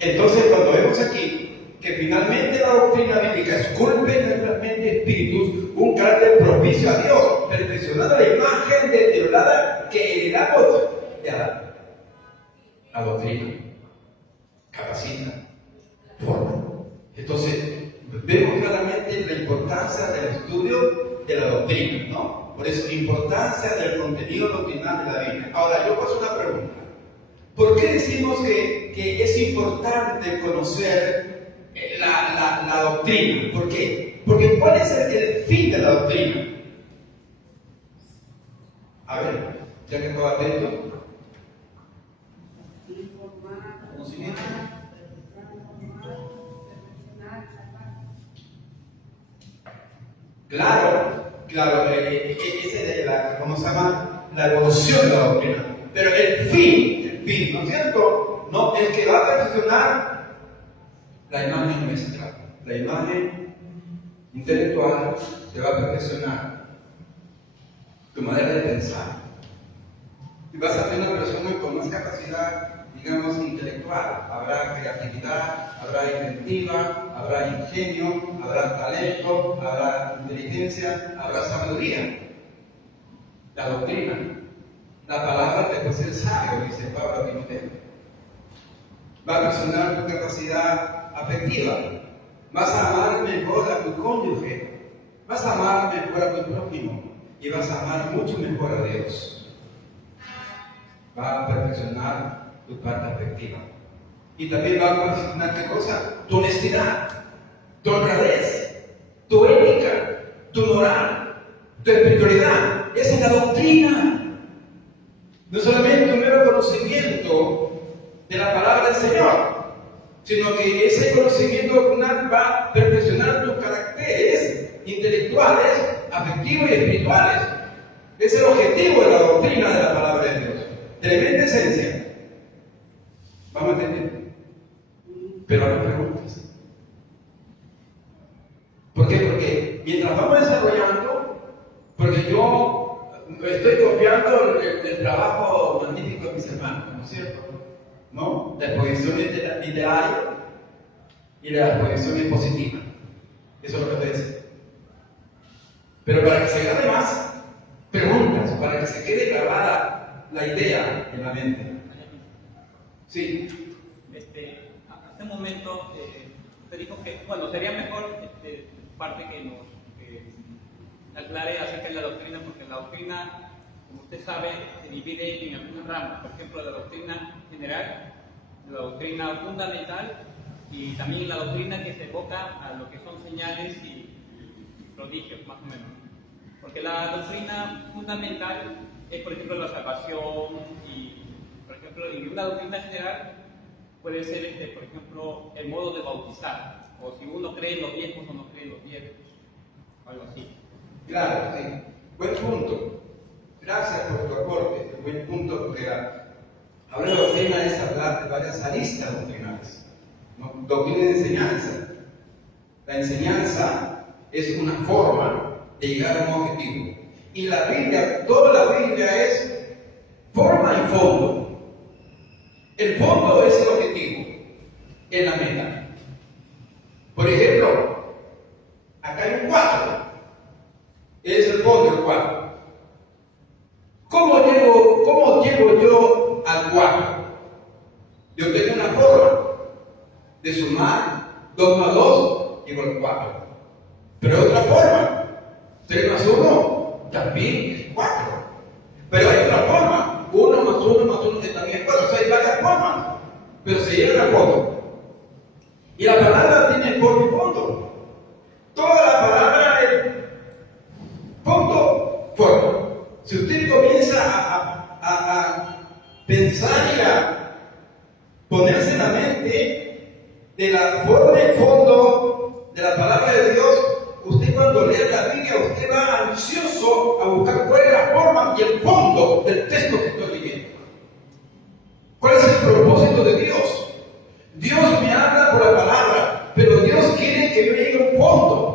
Entonces, cuando vemos aquí que finalmente la doctrina bíblica esculpe en nuestras mentes espíritus un carácter propicio a Dios, perfeccionando la imagen deteriorada que heredamos de Adán. La doctrina capacita, forma. Entonces, vemos claramente la importancia del estudio de la doctrina, ¿no? Por eso, importancia del contenido doctrinal de la Biblia. Ahora, yo paso una pregunta. ¿Por qué decimos que es importante conocer la doctrina? ¿Por qué? Porque ¿cuál es el fin de la doctrina? A ver, ya que estaba atento. Conocimiento. Claro, esa es ¿cómo se llama? La evolución de la doctrina. Pero el fin, ¿no es cierto? No, el que va a perfeccionar la imagen nuestra, la imagen intelectual se va a perfeccionar. Tu manera de pensar. Y vas a ser una persona con más capacidad, digamos, intelectual. Habrá creatividad, habrá inventiva, habrá ingenio, habrá talento, habrá inteligencia, habrá sabiduría. La doctrina, la palabra te puede ser sabio, dice Pablo a Timoteo. Va a personar tu capacidad afectiva. Vas a amar mejor a tu cónyuge. Vas a amar mejor a tu prójimo. Y vas a amar mucho mejor a Dios. Va a perfeccionar tu parte afectiva. Y también va a perfeccionar ¿qué cosa? Tu honestidad, tu honradez, tu ética, tu moral, tu espiritualidad. Esa es la doctrina. No solamente un mero conocimiento de la palabra del Señor, sino que ese conocimiento doctrinal va a perfeccionar tus caracteres intelectuales, afectivos y espirituales. Es el objetivo de la doctrina de la palabra de Dios. Tremenda esencia. Vamos a entender. Pero ahora preguntas. ¿Por qué? Porque mientras vamos desarrollando, porque yo estoy copiando el trabajo magnífico de mis hermanos, ¿no es cierto? ¿No? La exposición literaria y la exposición positiva. Eso es lo que estoy diciendo. Pero para que se gane más preguntas, para que se quede grabada la idea en la mente. Sí. Hace un momento usted dijo que, bueno, sería mejor parte que nos aclare acerca de la doctrina, porque la doctrina, como usted sabe, se divide en algunas ramas. Por ejemplo, la doctrina general, la doctrina fundamental y también la doctrina que se evoca a lo que son señales y prodigios, más o menos. Porque la doctrina fundamental es, por ejemplo, la salvación y, por ejemplo, en una doctrina general puede ser, por ejemplo, el modo de bautizar, o si uno cree en los viejos o no cree en los viejos, algo así. Claro, sí. Buen punto. Gracias por tu aporte. Buen punto, porque hablar de doctrina es hablar de varias aristas doctrinales. ¿No? Doctrina de enseñanza. La enseñanza es una forma de llegar a un objetivo. Y la Biblia, toda la Biblia es forma y fondo. El fondo es el objetivo, es la meta. Por ejemplo, acá hay un cuadro. Es el fondo del cuadro. ¿Cómo llego yo al cuadro? Yo tengo una forma de sumar 2 más 2 igual 4. Pero hay otra forma. 3 más 1 también es 4. Pero hay otra forma. 1 más 1 más 1 que también es 4. O sea, hay varias formas. Pero se llega al fondo. Y la palabra tiene forma y fondo. Toda la palabra es fondo, forma. Si usted comienza a pensar y a ponerse en la mente de la forma y fondo de la palabra de Dios, usted cuando lea la Biblia, usted va ansioso a buscar cuál es la forma y el fondo del texto que estoy leyendo. ¿Cuál es el propósito de Dios? Dios me habla por la palabra, pero Dios quiere que yo llegue a un fondo.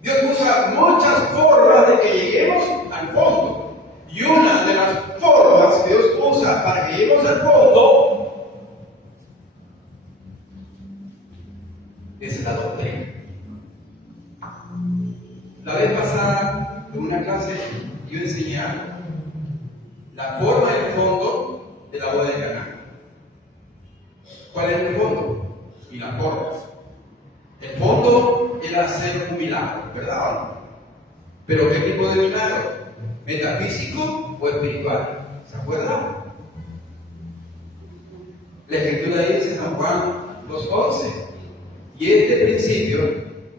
Dios usa muchas formas de que lleguemos al fondo. Y una de las formas que Dios usa para que lleguemos al fondo es la doctrina. La vez pasada, en una clase, yo enseñé algo. La forma y el fondo de la boda de Caná. ¿Cuál es el fondo? Y la forma. El fondo era hacer un milagro, ¿verdad o no? Pero ¿qué tipo de milagro? ¿Metafísico o espiritual? ¿Se acuerdan? La Escritura dice en San Juan 2:11. Y este principio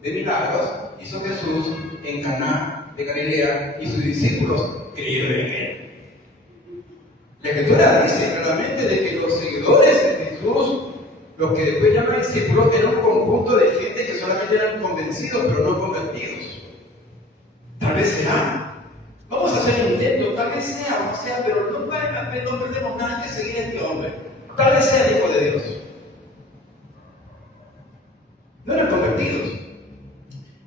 de milagros hizo Jesús en Caná de Galilea y sus discípulos creyeron en él. La Escritura dice claramente de que los seguidores de Jesús, los que después llaman discípulos, eran un conjunto de gente que solamente eran convencidos pero no convertidos. Tal vez sea. Vamos a hacer un intento, tal vez sea o no sea, pero no vale la pena, no perdemos nada que seguir a este hombre. Tal vez sea hijo de Dios. No eran convertidos.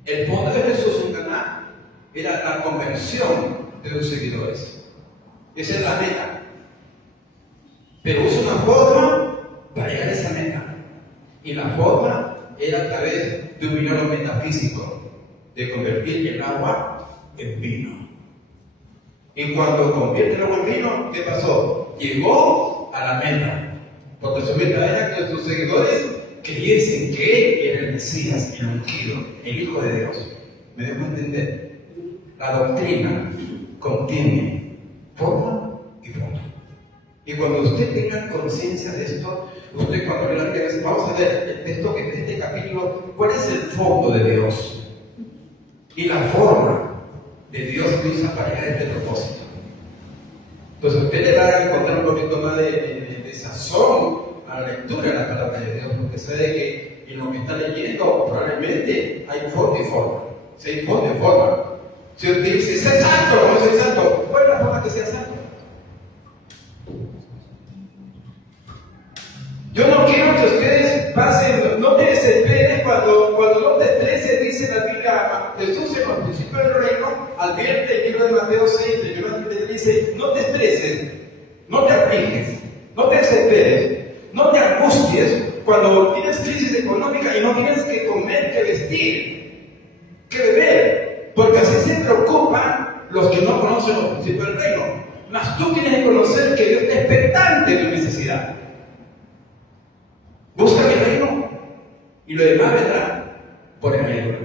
El fondo de Jesús en Caná era la conversión de los seguidores. Esa es la meta. Pero usa una forma para llegar a esa meta. Y la forma era a través de un milagro metafísico, de convertir el agua en vino. Y cuando convierte el agua en vino, ¿qué pasó? Llegó a la meta. Porque su meta era que sus seguidores creyesen que Él era el Mesías, el ungido, el Hijo de Dios. ¿Me dejo entender? La doctrina contiene forma y fondo. Y cuando usted tenga conciencia de esto, usted cuando lea la Biblia, vamos a ver el texto que en este capítulo, ¿cuál es el fondo de Dios? Y la forma de Dios que usa para llegar a este propósito. Entonces usted le va a encontrar un poquito más de sazón a la lectura de la palabra de Dios, porque sabe que en lo que está leyendo probablemente hay forma y forma. Si hay forma y forma. Si usted dice, sé santo o no soy santo, ¿cuál es la forma que sea santo? Yo no quiero que ustedes pasen, no te desesperes cuando no te estreses, dice la Biblia. Jesús en los principios del reino advierte el libro de Mateo 6, el libro de dice, no te estreses, no te afliges, no te desesperes, no te angusties cuando tienes crisis económica y no tienes que comer, que vestir, que beber, porque así se preocupan los que no conocen los principios del reino. Mas tú tienes que conocer que Dios está expectante de tu necesidad. Busca mi reino y lo demás vendrá por el reino.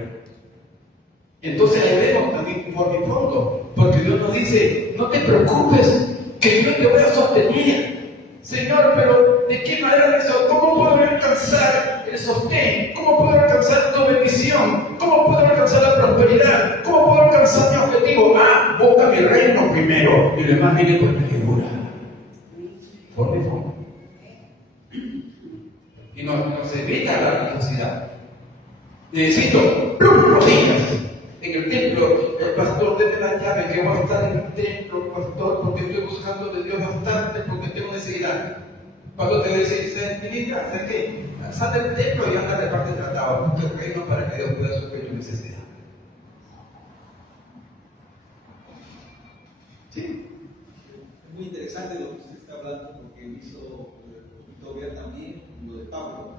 Entonces ahí vemos también forma y fondo, porque Dios nos dice, no te preocupes, que yo te voy a sostener. Señor, pero ¿de qué manera eso? ¿Cómo puedo alcanzar el sostén? ¿Cómo puedo alcanzar tu bendición? ¿Cómo puedo alcanzar la prosperidad? ¿Cómo puedo alcanzar mi objetivo? Busca mi reino primero y lo demás viene por añadidura. Forma y fondo. Y nos evita la religiosidad. Necesito rodillas en el templo. El pastor, deme la llave que voy a estar en el templo, pastor, porque estoy buscando de Dios bastante, porque tengo necesidad. Pastor te dice, señorita, ¿sabes qué? Sal del templo y anda a reparte tratado, busca el reino para que Dios pueda suplir tu necesidad. ¿Sí? Es muy interesante lo que usted está hablando, porque hizo ver también lo de Pablo.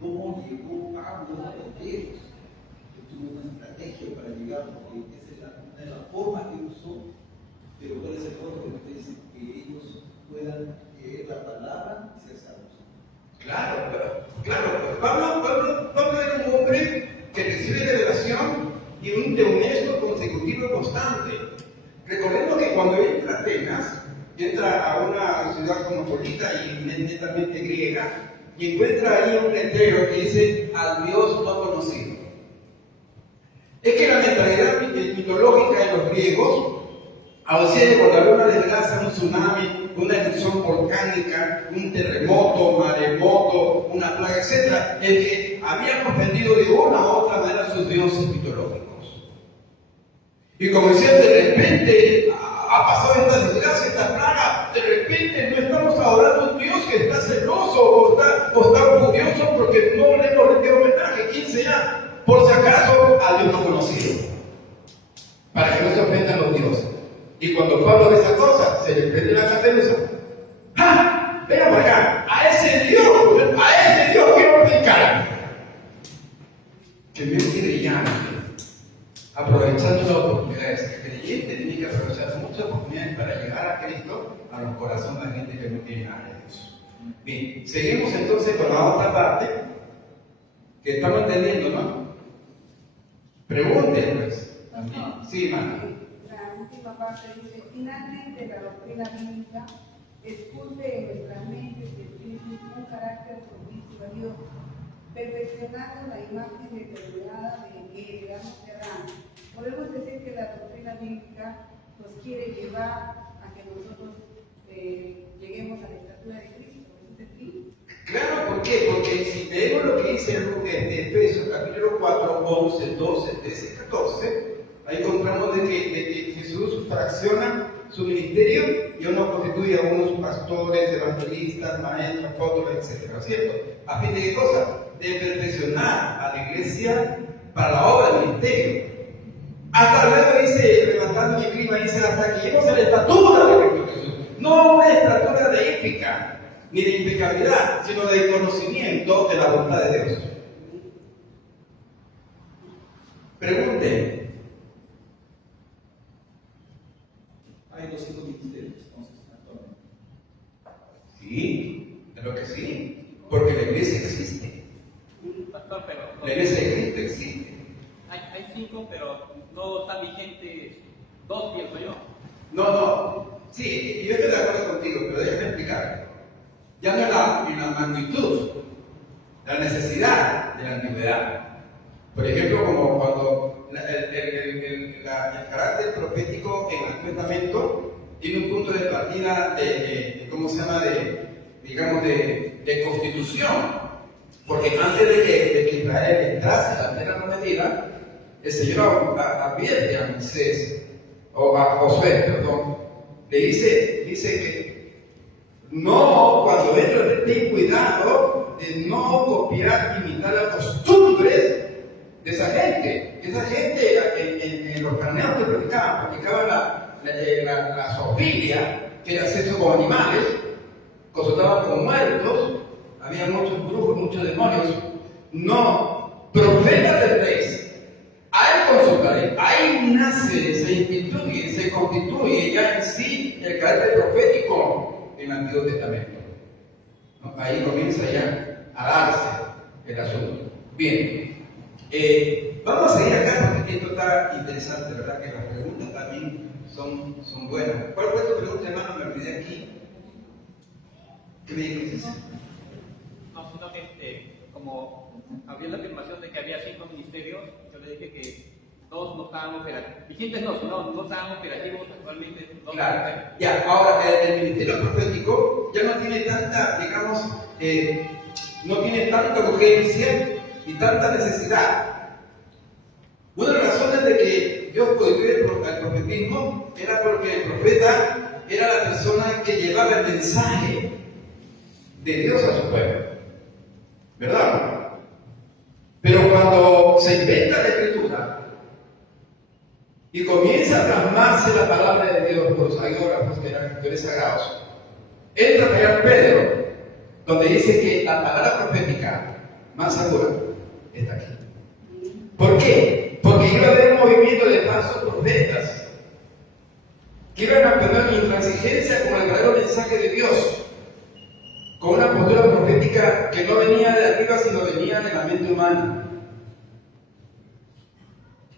¿Cómo llegó Pablo a los griegos? Que tuvo una estrategia para llegar, porque esa es una de las formas que usó, pero ¿cuál es el fondo que usted dice? Que ellos puedan leer la palabra y ser salvos. Claro. Pablo era un hombre que recibe revelación y de un éxito consecutivo y constante. Recordemos que cuando él entra a Atenas, entra a una ciudad cosmopolita y netamente griega, y encuentra ahí un letrero que dice al Dios no conocido. Es que la mentalidad mitológica de los griegos, aunque cuando había una desgracia, un tsunami, una erupción volcánica, un terremoto, maremoto, una plaga, etc., es que habían ofendido de una u otra manera a sus dioses mitológicos. Y como decían, de repente ha pasado esta desgracia, esta plaga, de repente no estamos adorando a un Dios que está celoso o está furioso porque no le hemos rendido homenaje. ¿Quién será? Por si acaso, a Dios no conocido, para que no se ofendan los dioses. Y cuando Pablo ve esa cosa, se le prende la caperuza. ¡Ja! Venga para acá, a ese Dios quiero predicar. que me quiere ya, aprovechando las oportunidades. El creyente tiene que aprovechar muchas oportunidades para llegar a Cristo a los corazones de la gente que no tiene nada de Dios. Bien, seguimos entonces con la otra parte que estamos entendiendo, ¿no? Pregunten, pues. Sí, Marta. La última parte dice: finalmente la doctrina bíblica esculpe en nuestras mentes y espíritus un carácter propicio a Dios, perfeccionando la imagen determinada de que heredamos de Adán. Podemos decir que la doctrina bíblica nos quiere llevar a que nosotros lleguemos a la estatura de Cristo. ¿Es así? Claro, ¿por qué? Porque si leemos lo que dice Efesios capítulo 4, 11, 12, 13 y 14, ahí encontramos de que Jesús fracciona su ministerio y uno constituye a unos pastores, evangelistas, maestros, apóstoles, etc. ¿Cierto? ¿A fin de qué cosa? De perfeccionar a la iglesia para la obra del ministerio. Hasta luego dice, levantando mi clima, dice, hasta que lleguemos a la estatura de Cristo Jesús. No una estatura de ética, ni de impecabilidad, sino de conocimiento de la voluntad de Dios. Pregunten. Hay 200 ministerios, entonces, actualmente. Sí, creo que sí, porque la iglesia existe. Pastor, pero La iglesia de Cristo existe. hay 5, pero no están vigentes 2, pienso yo. No, sí, yo estoy de acuerdo contigo, pero déjame explicar. Ya no en la magnitud, la necesidad de la antigüedad. Por ejemplo, como cuando el carácter profético en el Antiguo Testamento tiene un punto de partida ¿cómo se llama? De constitución. Porque antes de que Israel entrase a la tierra prometida, el Señor advierte a Moisés, o a Josué, perdón, le dice que no, cuando entra, ten cuidado de no copiar, imitar las costumbres de esa gente. Esa gente en los cananeos que practicaban la zoofilia, que era sexo con animales, consultaban con muertos, había muchos brujos, muchos demonios. No, profetas del rey. A él consultaré, ahí nace, se instituye, se constituye ya en sí el carácter profético en el Antiguo Testamento. ¿No? Ahí comienza ya a darse el asunto. Bien, vamos a seguir acá porque esto está interesante, ¿verdad? Que las preguntas también son buenas. ¿Cuál fue tu pregunta, hermano? Me olvidé aquí. ¿Qué me dijiste? No, sino que como había la afirmación de que había 5 ministerios, yo le dije que 2 no estaban operativos. Vigentes no, sino no estaban operativos actualmente. Claro, ya, ahora el ministerio profético ya no tiene tanta, digamos, no tiene tanta urgencia y tanta necesidad. Una de las razones de que Dios prohibió el profetismo era porque el profeta era la persona que llevaba el mensaje de Dios a su pueblo, ¿verdad? Pero cuando se inventa la escritura y comienza a plasmarse la palabra de Dios por los agiógrafos que eran escritores sagrados, entra allá Pedro, donde dice que la palabra profética más segura está aquí. ¿Por qué? Porque iba a haber un movimiento de falsos profetas que iban a poner intransigencia con el verdadero mensaje de Dios, con una postura profética que no venía de arriba, sino venía de la mente humana.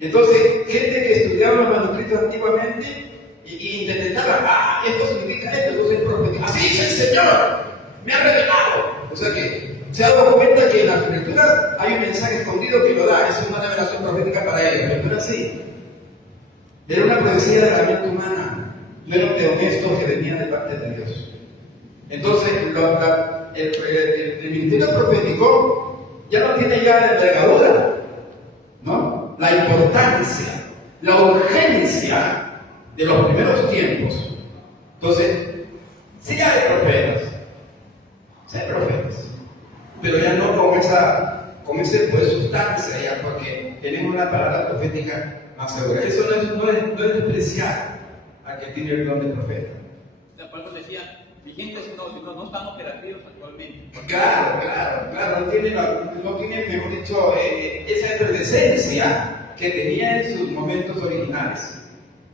Entonces, gente que estudiaba los manuscritos antiguamente y interpretaba, esto significa esto, entonces es profético. Así dice el Señor, me ha revelado. O sea que se ha dado cuenta que en la escritura hay un mensaje escondido que lo da, es una revelación profética para ellos, pero no era así. Era una profecía de la mente humana, no era un honesto que venía de parte de Dios. Entonces, el ministerio profético ya no tiene ya la envergadura, ¿no? La importancia, la urgencia de los primeros tiempos. Entonces, sí hay profetas, pero ya no con ese pues, sustancia, ya porque tenemos una palabra profética más segura. Eso no es despreciar a que tiene el don de profeta. Por eso decían, vigentes no están operativos actualmente. Claro, no tiene, mejor dicho, esa es esencia que tenía en sus momentos originales.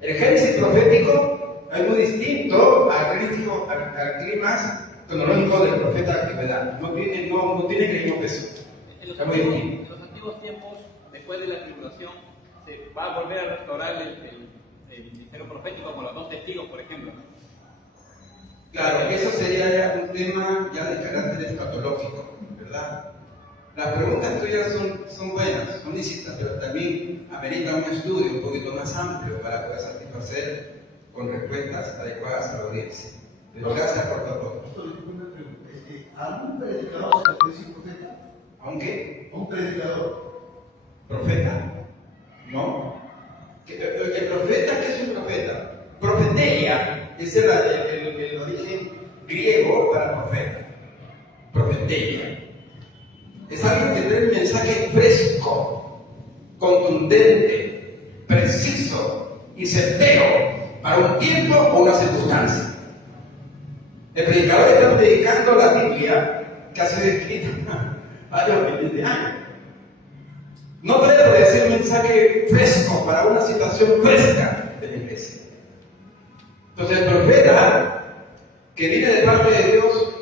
El Génesis profético es muy distinto al clímax cronológico del profeta de la antigüedad. No tiene el mismo peso. En los Es muy distinto. antiguos tiempos, después de la tribulación, se va a volver a restaurar el ministerio profético con los 2 testigos, por ejemplo. Claro, eso sería ya un tema ya de carácter escatológico, ¿verdad? Las preguntas tuyas son buenas, son lícitas, pero también amerita un estudio un poquito más amplio para poder satisfacer con respuestas adecuadas a la audiencia. Pero gracias por todo. ¿Algún predicador se puede decir profeta? ¿Aunque? ¿Un predicador? ¿Profeta? No. ¿El profeta qué es un profeta? Profeteia, ese era el origen griego para profeta. Profeteia. Es alguien que trae un mensaje fresco, contundente, preciso y certero para un tiempo o una circunstancia. El predicador está predicando la Biblia que ha sido escrita varios miles de años. No puede decir un mensaje fresco para una situación fresca de la iglesia. Entonces el profeta que viene de parte de Dios,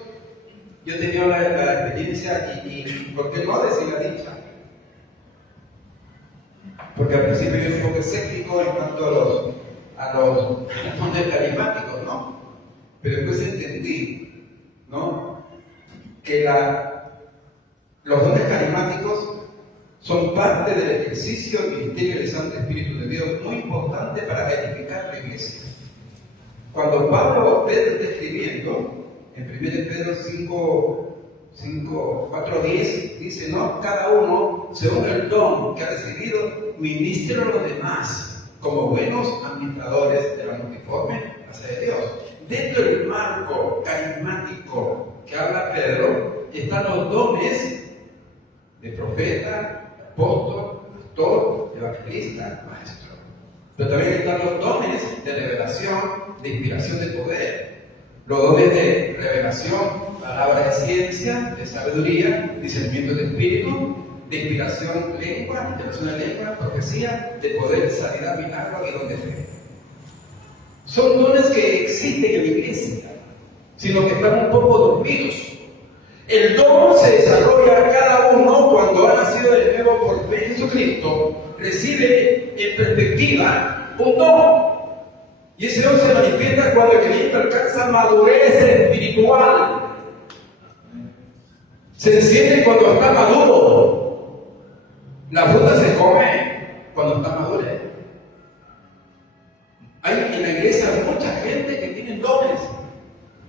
yo he tenido la experiencia y ¿por qué no decir la dicha? Porque al principio yo era un poco escéptico en cuanto a los dones carismáticos, ¿no? Pero después entendí, ¿no? Que los dones carismáticos son parte del ejercicio del ministerio del Santo Espíritu de Dios, muy importante para edificar la iglesia. Cuando Pedro está escribiendo, en 1 Pedro 4:10, dice, no, cada uno, según el don que ha recibido, ministra a los demás, como buenos administradores de la multiforme gracia de Dios. Dentro del marco carismático que habla Pedro, están los dones de profeta, apóstol, pastor, evangelista, maestro. Pero también están los dones de revelación, de inspiración de poder. Los dones de revelación, palabra de ciencia, de sabiduría, discernimiento de espíritu, de inspiración, lengua, interpretación de lengua, profecía, de poder, sanidad, milagro y don de fe. Son dones que existen en la iglesia, sino que están un poco dormidos. El don se desarrolla cada uno cuando ha nacido de nuevo por fe en Jesucristo, recibe en perspectiva un don. Y ese don se manifiesta cuando el creyente alcanza madurez espiritual. Se enciende cuando está maduro. La fruta se come cuando está madura. Hay en la iglesia mucha gente que tiene dones,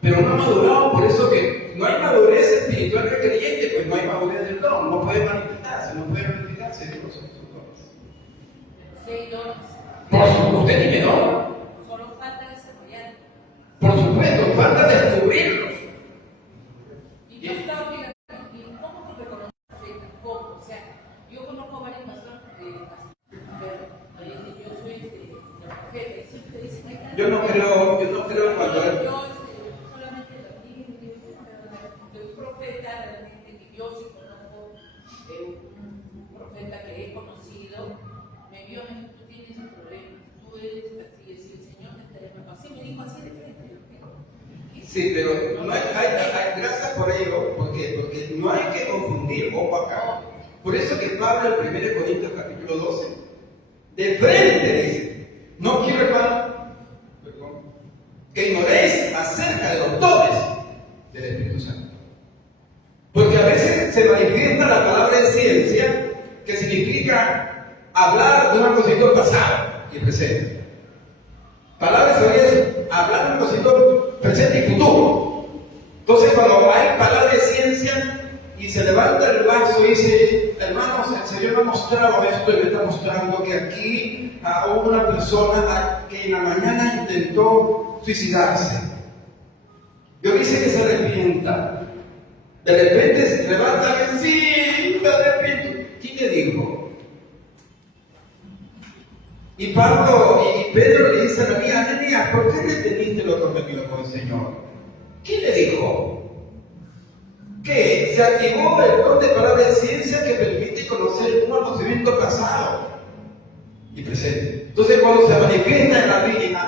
pero no ha madurado, por eso que no hay madurez espiritual del creyente, pues no hay madurez del don, no puede manifestarse Dios sus dones. Sí, dones. Por supuesto, usted dime don. Solo falta desarrollar. Por supuesto, falta descubrirlos. Y yo estaba mirando, ¿y cómo te reconoces? Tampoco. O sea, yo conozco varias personas pero yo soy profeta, y siempre dicen, Yo no creo cuando él. yo solamente lo digo, de un profeta realmente que yo sí conozco, un profeta que he conocido, me vio, me dijo, tú tienes un problema, tú eres así, el Señor te está llamando. Así me dijo, así de frente. Sí, pero no hay gracias por ello, porque no hay que confundir, ojo acá. Por eso que Pablo en 1 Corintios capítulo 12, de frente dice, no quiero, hermano, que ignoréis acerca de los dones del Espíritu Santo. Porque a veces se manifiesta la palabra de ciencia, que significa hablar de un acontecimiento pasado y presente. Palabra de sabiduría es hablar de un acontecimiento presente y futuro. Entonces, cuando hay palabra de ciencia y se levanta el vaso y dice, hermanos, el Señor me ha mostrado esto y me está mostrando que aquí hubo una persona que en la mañana intentó suicidarse. Yo dice que se arrepienta. De repente se levanta y dice, sí, me arrepiento. ¿Quién le dijo? Y Pablo y Pedro le dicen a mí, Ananías, ¿por qué reteniste lo prometido con el Señor? ¿Quién le dijo? que se activó el don de palabra de ciencia que permite conocer un conocimiento pasado y presente. Entonces, cuando se manifiesta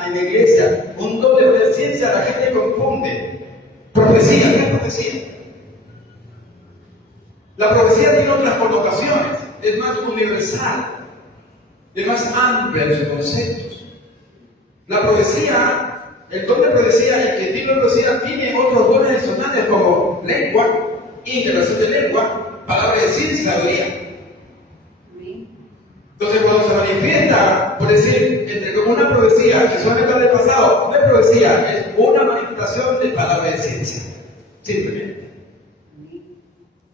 en la iglesia un don de palabra de ciencia, la gente confunde. Profecía, ¿qué es profecía? La profecía tiene otras connotaciones, es más universal, es más amplia en sus conceptos. La profecía, el don de profecía, el que tiene profecía, tiene otros dones adicionales como lengua, integración de lengua, palabra de ciencia, sabiduría. Entonces, cuando se manifiesta, por decir, entre como una profecía que solamente habla del pasado, no es profecía, es una manifestación de palabra de ciencia. Simplemente.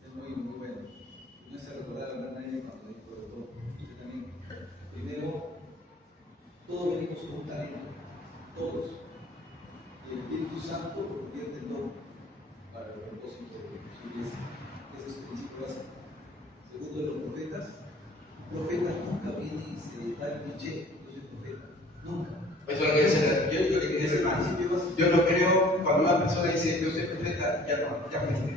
Es muy bueno. Me hace recordar a la hermana Amy cuando dijo de todo. Usted también. Primero, todos venimos con un talento. Todos. Y el Espíritu Santo convierte el don para el propósito de su iglesia. Ese es su principio básico. Segundo, de los profetas. Profeta nunca viene y se da el cliché. Yo soy profeta. Nunca. Eso es lo que dice, yo lo que dice hermano. Yo no creo cuando una persona dice yo soy profeta, ya no, ya fuiste.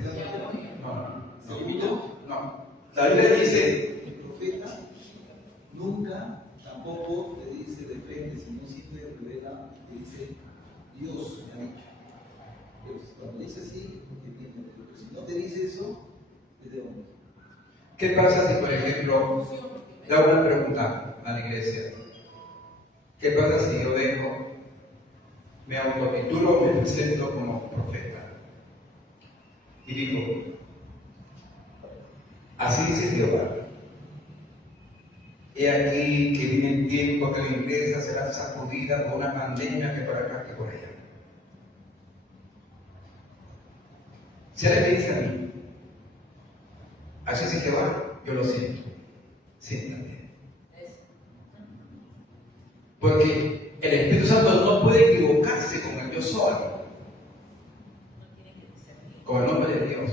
No. ¿Se limitó? No. La Biblia dice, El profeta nunca tampoco te dice de frente, sino siempre revela, te dice Dios me ha dicho. Pues cuando dice así, entiende, pero si no te dice eso, es de hombre. ¿qué pasa si, por ejemplo, le hago una pregunta a la iglesia? ¿Qué pasa si yo vengo, me autotitulo o me presento como profeta? Y digo, así dice Jehová. He aquí que viene el tiempo que la iglesia será sacudida por una pandemia que por acá que por allá. Si alguien me dice a mí, así dice Jehová, yo lo siento. Siéntate. Porque el Espíritu Santo no puede equivocarse con el yo soy, con el nombre de Dios.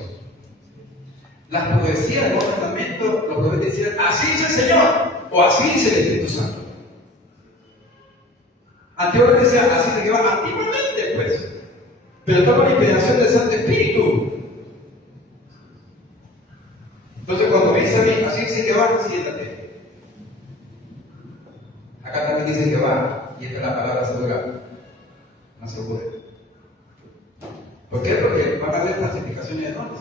Las profecías del Nuevo Testamento, los profetas decían, así dice el Señor, o así dice el Espíritu Santo. Antiguamente decía, así se lleva antiguamente, pues. Pero toma la inspiración del Santo Espíritu. Entonces, cuando me dice a mí, así dice Jehová, siéntate. Acá también dice Jehová, y esta es la palabra segura, más segura. ¿Por qué? Porque van a haber falsificaciones de dones.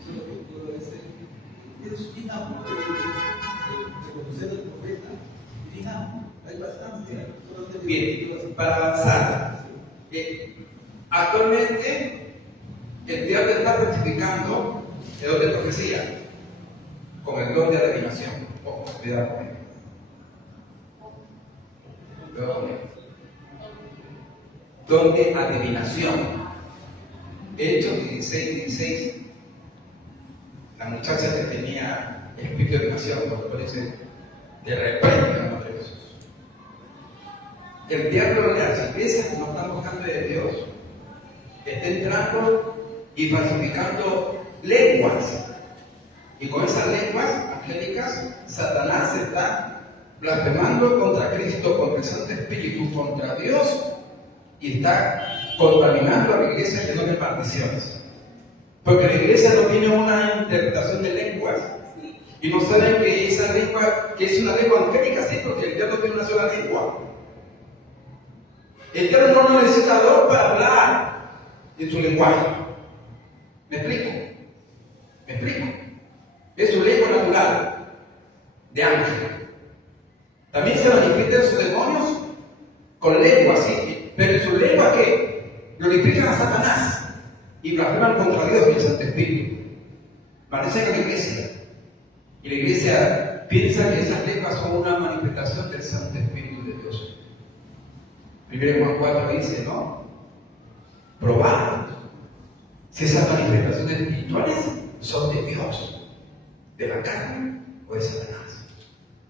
Eso es lo que puedo decir. Es bien amplio de conocer al profeta. Bien amplio. Hay bastante. Bien, para avanzar, actualmente el diablo está falsificando el don de profecía con el don de adivinación. Ojo, cuidado con él. Don de adivinación. Hechos 16, la muchacha que tenía el espíritu de adivinación, por dice, de repente en el nombre de Jesús. El diablo de las iglesias no está buscando de Dios, está entrando y falsificando lenguas. Y con esas lenguas angélicas, Satanás está blasfemando contra Cristo, contra el Santo Espíritu, contra Dios, y está contaminando a la iglesia llena de maldiciones. Porque la iglesia no tiene una interpretación de lenguas, y no saben que esa lengua, que es una lengua angélica, sí, porque el diablo tiene una sola lengua. El diablo no necesita don para hablar en su lenguaje. ¿Me explico? ¿Me explico? Es su lengua natural, de ángel. También se manifiestan sus demonios con lengua, sí, pero en su lengua ¿qué? Glorifican a Satanás y blasfeman contra Dios y el Santo Espíritu. Parecen a la iglesia. Y la iglesia piensa que esas lenguas son una manifestación del Santo Espíritu de Dios. 1 Juan 4 dice, ¿no? Probad si esas manifestaciones espirituales son de Dios, de la carne o de Satanás.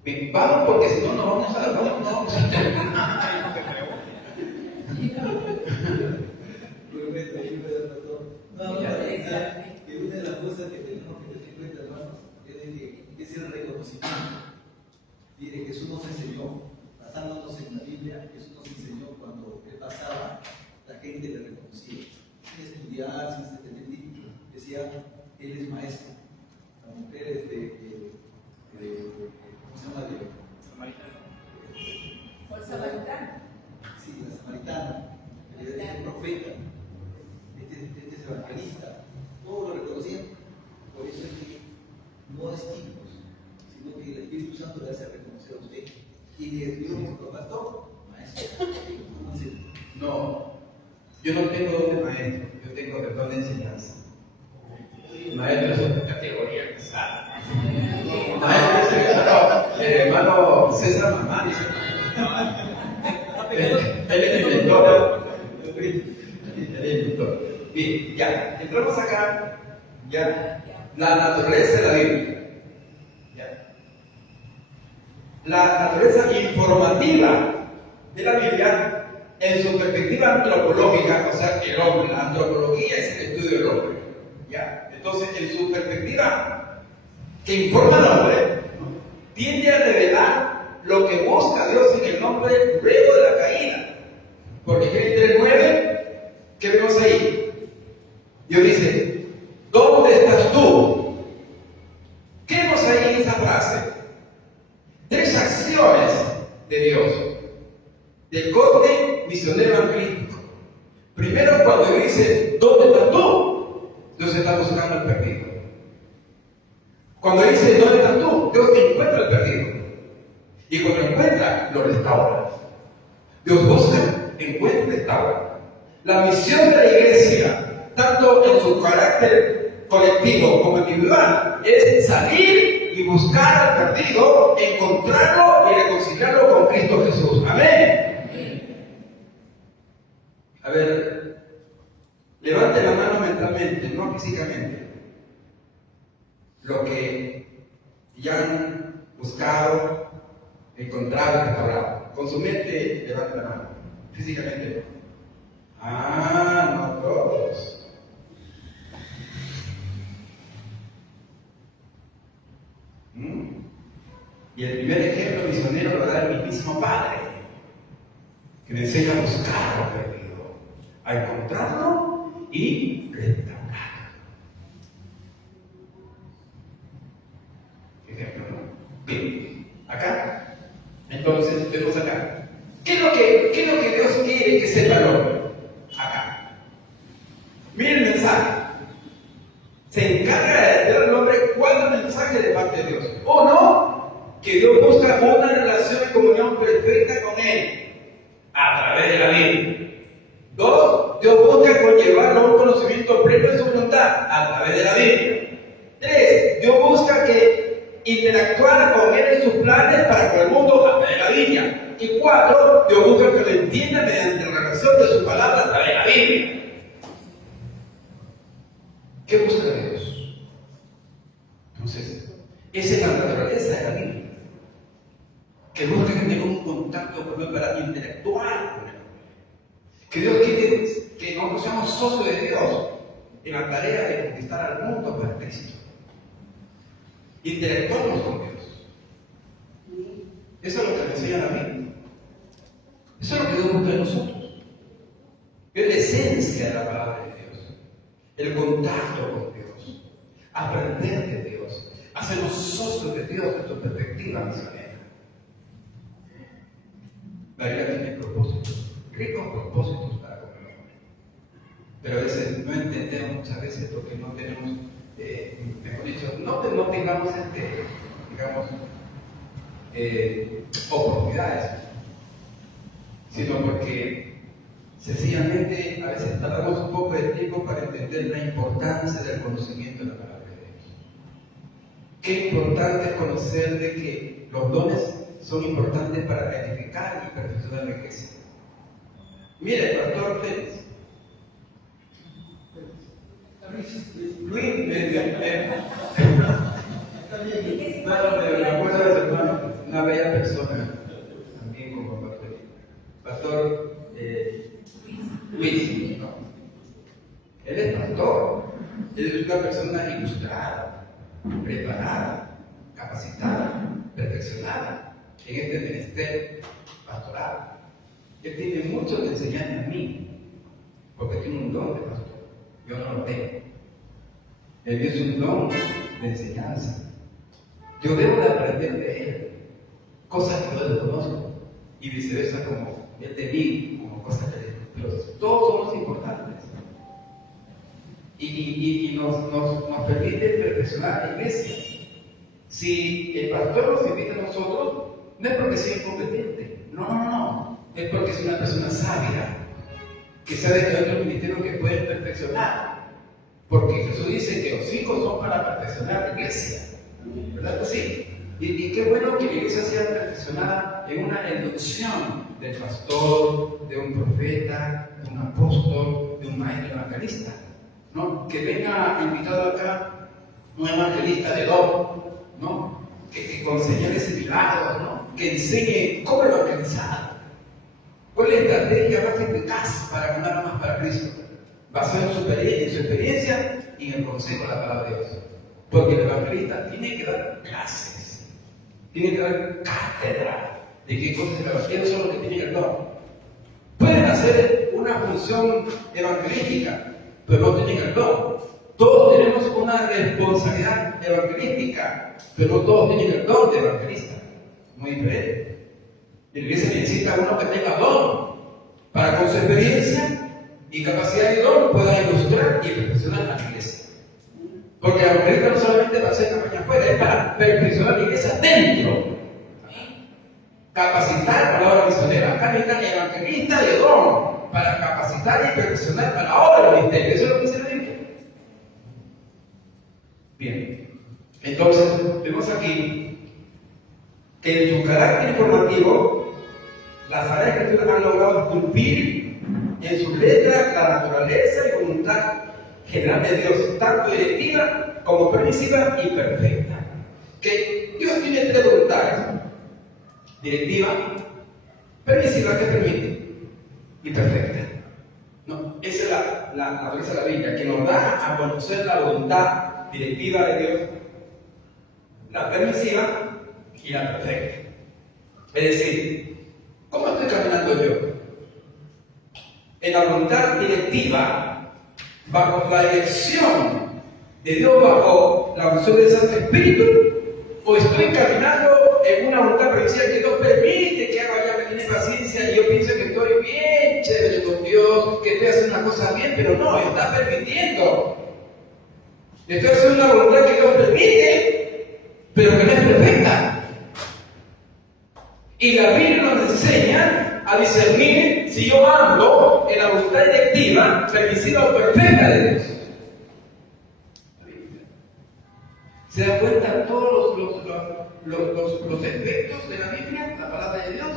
Bien, vamos, porque si no, no vamos a terminar. Que una de las cosas que tenemos que tener en cuenta, hermanos, es el reconocimiento. Mire, Jesús nos enseñó, basándonos en la Biblia, Jesús nos enseñó cuando Él pasaba, la gente le reconocía. Sin estudiar, sin tener título, decía, él es maestro. La mujer es ¿cómo se llama? Por samaritano. Sí, la samaritana. Este es profeta. Este es evangelista. Todos lo reconocían. Por eso es que no es títulos, sino que el Espíritu Santo le hace reconocer a usted. Y le dio nuestro pastor, maestro. ¿Cómo dice? No, yo no tengo don de maestro, yo tengo el don de enseñanza. Maestro es otra categoría pesada. Maestro es el hermano César Mamá, dice. Él es el mentor. Bien, ya, entramos acá, ya, la naturaleza de la Biblia. Ya. La naturaleza informativa de la Biblia en su perspectiva antropológica, o sea, el hombre, la antropología es el estudio del hombre. ¿Ya? Entonces, en su perspectiva que informa al hombre, tiende a revelar lo que busca Dios en el hombre luego de la caída. Porque Génesis 3:9, ¿qué vemos ahí? Dios dice, ¿dónde estás tú? ¿Qué vemos ahí en esa frase? 3 acciones de Dios, del corte misionero evangelístico. Primero, cuando Dios dice, ¿dónde estás tú? Dios está buscando al perdido. Cuando dice, ¿dónde estás tú? Dios encuentra al perdido. Y cuando lo encuentra, lo restaura. Dios busca, encuentra y restaura. La misión de la iglesia, tanto en su carácter colectivo como individual, es salir y buscar al perdido, encontrarlo y reconciliarlo con Cristo Jesús. Amén. A ver, levante la mano mentalmente, no físicamente. Lo que ya han buscado, encontrado, restaurado. Con su mente, levante la mano. Físicamente no. No todos. Y el primer ejemplo misionero lo da el mismísimo Padre, que me enseña a buscar lo perdido, a encontrarlo y restaurarlo. Ejemplo, ¿no? Bien, acá. Entonces, vemos acá. ¿Qué es lo que Dios quiere que sepa el hombre? Acá. Miren el mensaje. Se encarga de dar al hombre 4 mensajes de parte de Dios. Uno, que Dios busca una relación de comunión perfecta con Él a través de la Biblia. 2, Dios busca conllevarlo a un conocimiento pleno de su voluntad a través de la Biblia. 3, Dios busca que interactuar con Él en sus planes para con el mundo a través de la Biblia. Y 4, Dios busca que lo entienda mediante la relación de su palabra a través de la Biblia. ¿Qué busca Dios? Entonces, esa es la naturaleza de la Biblia. Que busca que tenga un contacto con Él para interactuar con Él. Que Dios quiere que nosotros seamos socios de Dios en la tarea de conquistar al mundo para Cristo. Interactuamos con Dios. Eso es lo que nos enseña la Biblia. Eso es lo que Dios busca de nosotros. Es la esencia de la palabra de Dios. El contacto con Dios. Aprender de Dios. Hacernos socios de Dios desde su perspectiva misionera. La Biblia tiene propósitos, ricos propósitos para con el hombre. Pero a veces no entendemos, muchas veces, porque no tenemos, mejor dicho, no tengamos oportunidades, sino porque sencillamente a veces tardamos un poco de tiempo para entender la importancia del conocimiento de la palabra de Dios. Qué importante es conocer de que los dones son importantes para edificar y perfeccionar la iglesia. Mire, el pastor Félix. Luis, me acuerdo de su hermano, una bella persona, también como pastor. Pastor Luis, ¿no? Él es pastor, él es una persona ilustrada, preparada, capacitada, perfeccionada en este ministerio pastoral. Él tiene mucho que enseñarme a mí, porque tiene un don de pastor. Yo no lo tengo. Él es un don de enseñanza. Yo debo de aprender de Él cosas que yo desconozco y viceversa, como Él de mí, como cosas que desconozco. Todos somos importantes y nos permite perfeccionar a la iglesia. Si el pastor nos invita a nosotros, no es porque sea incompetente, no, es porque es una persona sabia, que sabe que hay otros ministerios que pueden perfeccionar, porque Jesús dice que los hijos son para perfeccionar la iglesia, ¿verdad que sí? Y qué bueno que la iglesia sea perfeccionada en una inducción del pastor, de un profeta, de un apóstol, de un maestro evangelista, ¿no? Que venga invitado acá un evangelista de don, ¿no? Que con señales y milagros, ¿no? Que enseñe cómo evangelizar. ¿Cuál es la estrategia más eficaz para ganar más para Cristo? Basado en su experiencia y en el consejo de la palabra de Dios. Porque el evangelista tiene que dar clases, tiene que dar cátedra de qué cosas es el evangelio, son los que tienen el don. Pueden hacer una función evangelística, pero no tienen el don. Todos tenemos una responsabilidad evangelística, pero no todos tienen el don de evangelista. Muy diferente. La iglesia necesita uno que tenga don, para con su experiencia y capacidad de don pueda ilustrar y perfeccionar a la iglesia. Porque la evangelista no solamente va a hacer campaña afuera, es para perfeccionar la iglesia dentro. Capacitar para la obra misionera. Acá necesitan evangelista de don, para capacitar y perfeccionar para la obra del ministerio. Eso es lo que dice la Biblia. Bien, entonces vemos aquí que en su carácter informativo las Sagradas Escrituras han logrado esculpir en su letra la naturaleza y voluntad general de Dios, tanto directiva como permisiva y perfecta. Que Dios tiene tres voluntades: directiva, permisiva, que permite, y perfecta. No, esa es la naturaleza de la Biblia, que nos da a conocer la voluntad directiva de Dios, la permisiva y la perfecta. Es decir, ¿cómo estoy caminando yo? En la voluntad directiva, bajo la dirección de Dios, bajo la unción del Santo Espíritu, o estoy caminando en una voluntad permisiva que Dios permite que haga, ya me tiene paciencia y yo pienso que estoy bien chévere con Dios, que estoy haciendo una cosa bien, pero no, está permitiendo. Estoy haciendo una voluntad que Dios permite, pero que no es perfecta. Y la Biblia nos enseña a discernir si yo ando en la voluntad directiva, permisiva o perfecta de Dios. ¿Se dan cuenta todos los efectos de la Biblia, la palabra de Dios?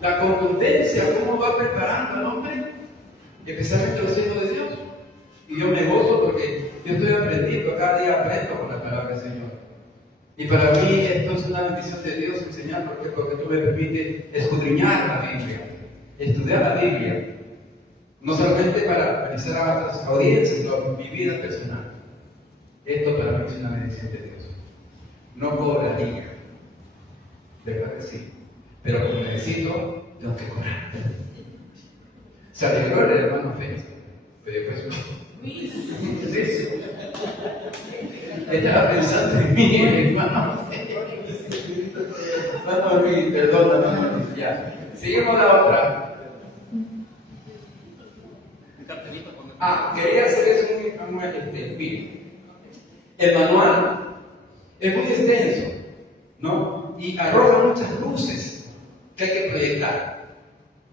La contundencia, cómo va preparando al hombre, especialmente los hijos de Dios. Y yo me gozo porque yo estoy aprendiendo, cada día aprendo con la palabra del Señor. Y para mí esto es una bendición de Dios enseñar, porque tú me permites escudriñar la Biblia, estudiar la Biblia, no solamente para realizar a otras audiencias, sino mi vida personal. Esto para mí es una bendición de Dios. No cobra liga, ¿verdad que sí? Pero como necesito, tengo que cobrar. Se alegró el hermano Félix, pero después estaba pensando en mí, hermano. Perdón, ya. Seguimos la otra. Quería hacer eso miren. El manual es muy extenso, ¿no? Y arroja muchas luces que hay que proyectar.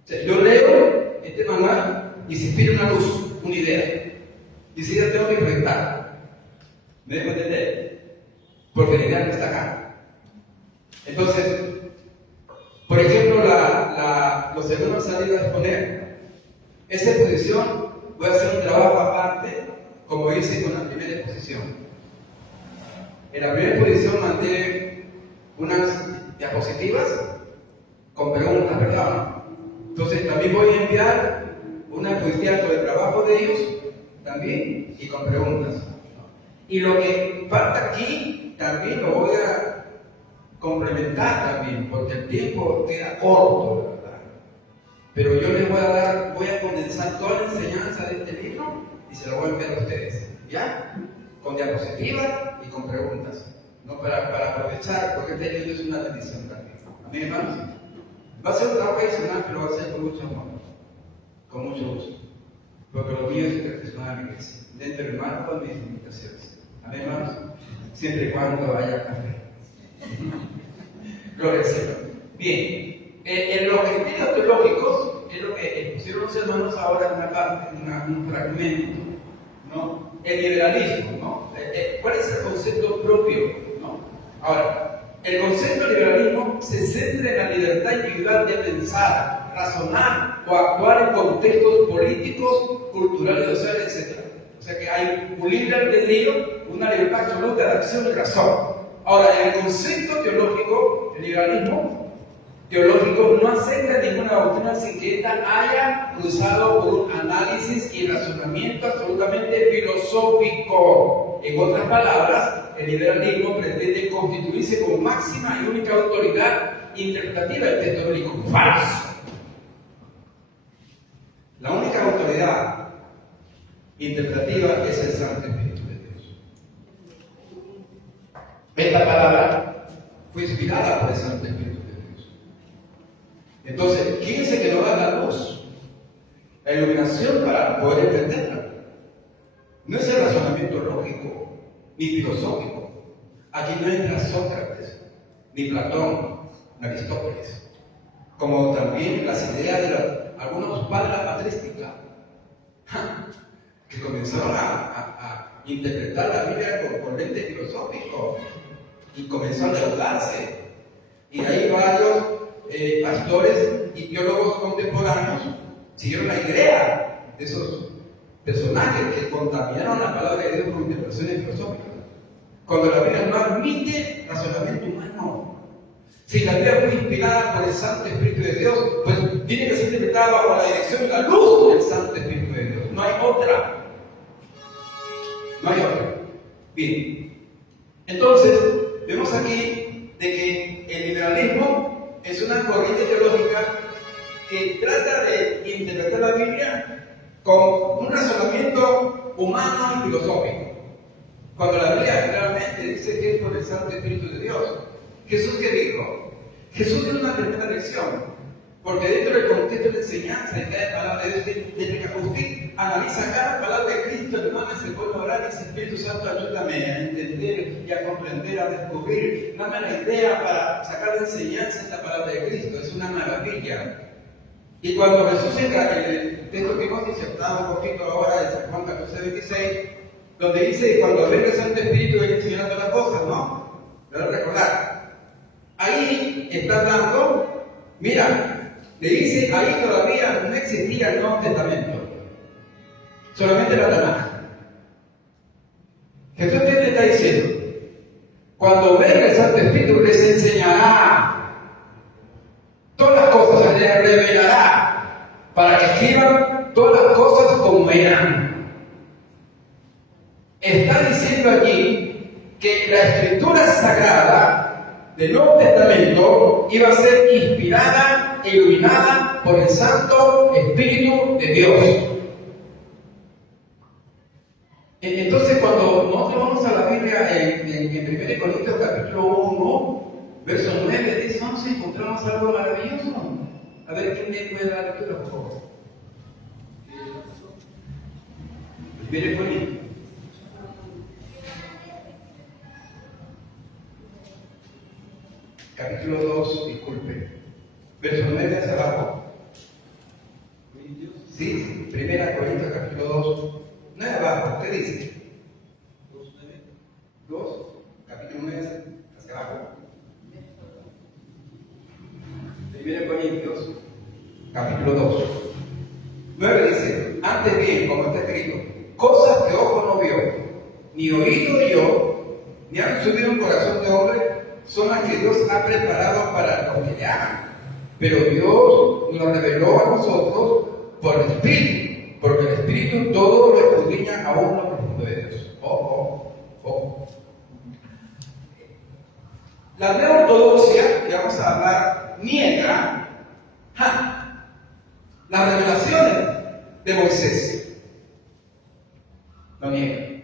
O sea, yo leo este manual y se inspira una luz, una idea. Y si ya tengo que proyectar, ¿me dejo entender? Porque la idea no está acá. Entonces, por ejemplo, los hermanos han ido a exponer esa exposición. Voy a hacer un trabajo aparte, como hice con la primera exposición. En la primera exposición mandé unas diapositivas con preguntas, ¿verdad? Entonces también voy a enviar una diapositiva sobre el trabajo de ellos también y con preguntas. Y lo que falta aquí también lo voy a complementar también, porque el tiempo queda corto, ¿verdad? Pero yo les voy a condensar toda la enseñanza de este libro y se lo voy a enviar a ustedes, ¿ya? con diapositivas y con preguntas, ¿no? Para aprovechar, porque este libro es una bendición también. Amén, hermanos. Va a ser un trabajo personal, pero va a ser con mucho amor, con mucho gusto. Porque lo mío es perfeccionar a la iglesia, dentro del marco de mis limitaciones. Amén, hermanos. Siempre y cuando haya café. Gloria al Señor. Bien, en los criterios teológicos es lo que expusieron los hermanos ahora en una parte, un fragmento, ¿no? El liberalismo, ¿no? ¿Cuál es el concepto propio, ¿no? Ahora, el concepto de liberalismo se centra en la libertad individual de pensar, razonar o actuar en contextos políticos, culturales, sociales, etc. O sea que hay un libre albedrío, una libertad absoluta de acción y razón. Ahora, en el concepto teológico, el liberalismo teológico no acepta ninguna doctrina sin que ésta haya cruzado por un análisis y razonamiento absolutamente filosófico. En otras palabras, el liberalismo pretende constituirse como máxima y única autoridad interpretativa del texto bíblico. Falso. La única autoridad interpretativa es el Santo Espíritu de Dios. Esta palabra fue inspirada por el Santo Espíritu de Dios. Entonces, ¿quién es el que nos da la luz? La iluminación para poder entenderla. No es el razonamiento lógico ni filosófico. Aquí no entra Sócrates, ni Platón, ni Aristóteles. Como también las ideas de algunos padres de la patrística, que comenzaron a interpretar la Biblia con lente filosófico y comenzó a endeudarse. Y hay varios pastores y teólogos contemporáneos siguieron la idea de esos personajes que contaminaron la palabra de Dios con interpretaciones filosóficas. Cuando la Biblia no admite razonamiento humano. Si la Biblia fue inspirada por el Santo Espíritu de Dios, pues tiene que ser interpretada bajo la dirección y la luz del Santo Espíritu de Dios. No hay otra. No hay otra. Bien. Entonces, vemos aquí de que el liberalismo es una corriente teológica que trata de interpretar la Biblia con un razonamiento humano y filosófico. Cuando la Biblia claramente dice que es por el Santo Espíritu de Dios. ¿Jesús qué dijo? Jesús dio una tremenda lección, porque dentro del contexto de la enseñanza de cada palabra de Dios, desde que usted analiza cada palabra de Cristo, hermano, se puede orar y dice: Espíritu Santo, ayúdame a entender y a comprender, a descubrir. Dame la idea para sacar de enseñanza esta palabra de Cristo, es una maravilla. Y cuando Jesús entra en el texto que hemos disertado un poquito ahora de San Juan 14:26, donde dice: cuando venga el Santo Espíritu, Él enseñará todas las cosas, ¿no? Debo recordar. Ahí está hablando, mira, le dice, ahí todavía no existía el Nuevo Testamento, solamente la Tanaj. Jesús te está diciendo: cuando venga el Santo Espíritu, les enseñará todas las cosas, les revelará, para que escriban todas las cosas como eran. Está diciendo allí que la Escritura Sagrada del Nuevo Testamento iba a ser inspirada e iluminada por el Santo Espíritu de Dios. Entonces, cuando nosotros vamos a la Biblia en 1 Corintios capítulo 1, verso 9, dice: vamos a encontramos algo maravilloso. A ver, ¿quién me puede dar lectura, por favor? 1 Corintios. Capítulo 2, disculpe. Verso 9 hacia abajo. Sí, 1 Corintios capítulo 2. 9 abajo, ¿qué dice? 2, capítulo 9 hacia abajo. 1 Corintios capítulo 2. 9 dice: antes bien, como está escrito, cosas que ojo no vio, ni oído oyó, ni han subido en corazón de hombre, son las que Dios ha preparado para los que le aman. Pero Dios nos reveló a nosotros por el Espíritu, porque el Espíritu todo lo escudriña aún lo profundo de Dios. Ojo, ojo. La nueva ortodoxia, que vamos a hablar, niega las revelaciones de Moisés. Lo niega.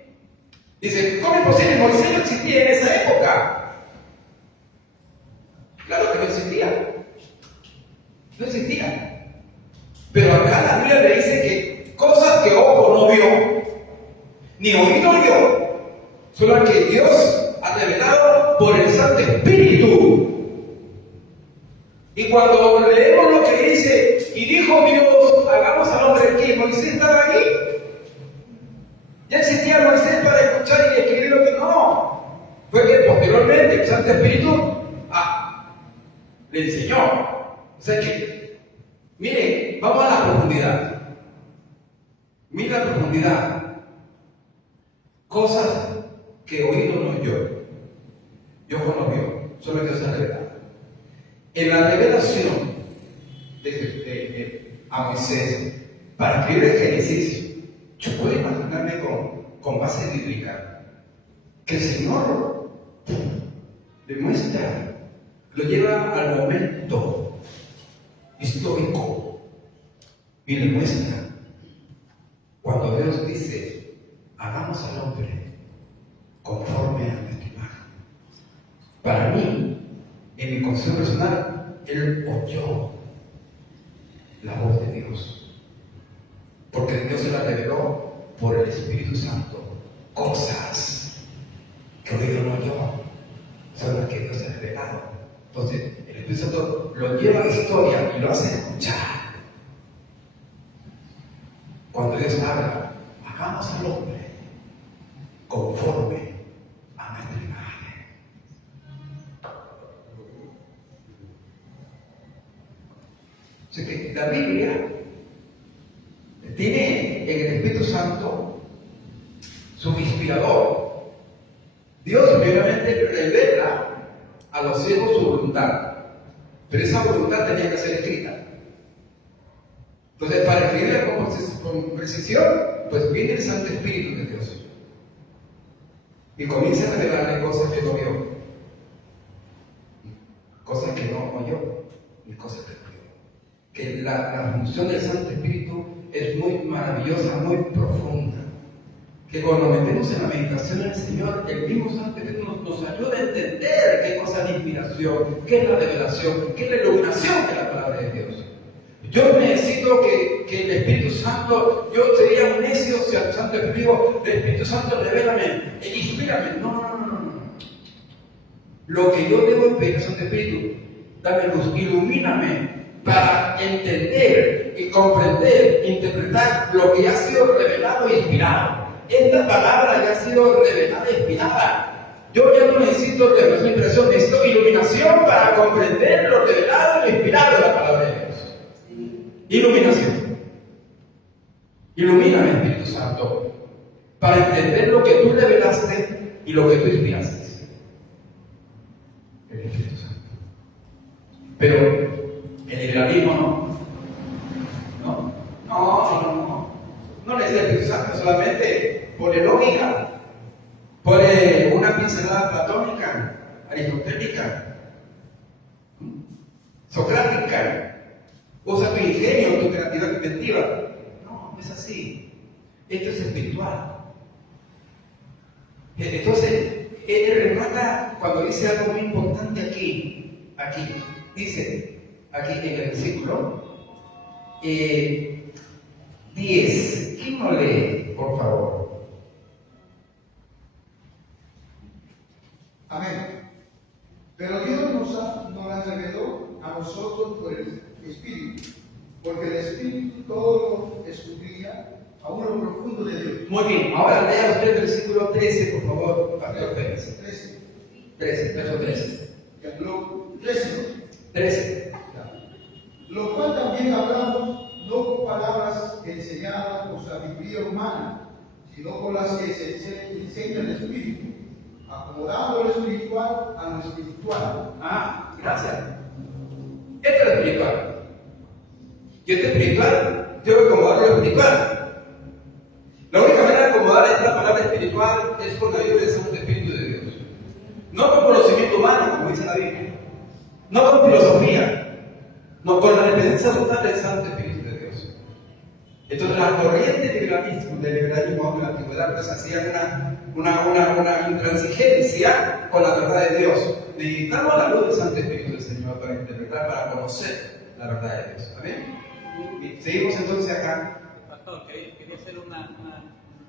Dice, ¿cómo es posible? Moisés no existía en esa época. Claro que no existía. No existía. Pero acá la Biblia le dice que cosas que ojo no vio, ni oído oyó, son las que Dios ha revelado por el Santo Espíritu. Y cuando leemos lo que dice, y dijo Dios, hagamos al hombre, que Moisés estaba ahí. Ya existía Moisés para escuchar y escribir lo que no. Fue que posteriormente el Santo Espíritu le enseñó. O sea que, miren, vamos a la profundidad. Mira la profundidad. Cosas que oído no oyó, y ojo no vio, solo Dios ha revelado. En la revelación a Moisés, para escribir el Génesis, yo puedo imaginarme con base bíblica que el Señor le muestra, lo lleva al momento histórico y le muestra cuando Dios dice, hagamos al hombre conforme a nuestra imagen. Para mí, en mi concepto personal, él oyó la voz de Dios, porque Dios se la reveló por el Espíritu Santo. Cosas que oído no oyó son las que Dios ha revelado. Entonces, el Espíritu Santo lo lleva a la historia y lo hace escuchar. Cuando Dios habla, hagamos al hombre conforme a nuestra imagen. O sea que la Biblia tiene en el Espíritu Santo su inspirador. Dios primeramente revela a los ciegos su voluntad, pero esa voluntad tenía que ser escrita. Entonces, para escribirla con precisión, pues viene el Santo Espíritu de Dios y comienza a revelarle cosas que no vio, cosas que no oyó y cosas que no vio. Que la función del Santo Espíritu es muy maravillosa, muy profunda. Que cuando metemos en la meditación del Señor, el mismo Santo Espíritu nos ayuda a entender qué cosa es la inspiración, qué es la revelación, qué es la iluminación de la palabra de Dios. Yo necesito que el Espíritu Santo, yo sería un necio si al Santo Espíritu, el Espíritu Santo revélame, inspírame. No. Lo que yo debo pedir al Santo Espíritu, dame luz, ilumíname para entender y comprender, interpretar lo que ha sido revelado e inspirado. Esta palabra ya ha sido revelada e inspirada. Yo ya no necesito revelación e inspiración, necesito iluminación para comprender lo revelado e inspirado de la palabra de Dios. Iluminación. Ilumíname, Espíritu Santo, para entender lo que tú revelaste y lo que tú inspiraste. El Espíritu Santo. Pero el liberalismo no le dice el Espíritu Santo, solamente pone lógica, pone una pincelada platónica, aristotélica, socrática. Usa tu ingenio, tu creatividad inventiva. No es así. Esto es espiritual. Entonces, él remata cuando dice algo muy importante aquí. Dice, aquí en el versículo 10. ¿Quién no lee, por favor? Amén. Pero Dios nos la reveló a nosotros por el Espíritu, porque el Espíritu todo lo escudriña aún lo profundo de Dios. Muy bien, ahora lea usted el versículo 13, por favor, Pastor Pérez. 13, verso 13. Lo 13. 13. Lo cual también hablamos no con palabras enseñadas por sabiduría humana, sino con las que se enseña el Espíritu, acomodando lo espiritual a lo espiritual. Gracias. Esto es espiritual. Y esto es espiritual, tengo que acomodar lo espiritual. La única manera de acomodar esta palabra espiritual es con la ayuda del Santo Espíritu de Dios. No con conocimiento humano, como dice la Biblia. No con filosofía. No con la dependencia total del Santo Espíritu de Dios. Entonces las corrientes de liberalismo de la antigüedad pues hacían una intransigencia con la verdad de Dios. Necesitamos la luz del Santo Espíritu del Señor para interpretar, para conocer la verdad de Dios. ¿Amén? Bien, seguimos entonces acá. Pastor, quería hacer un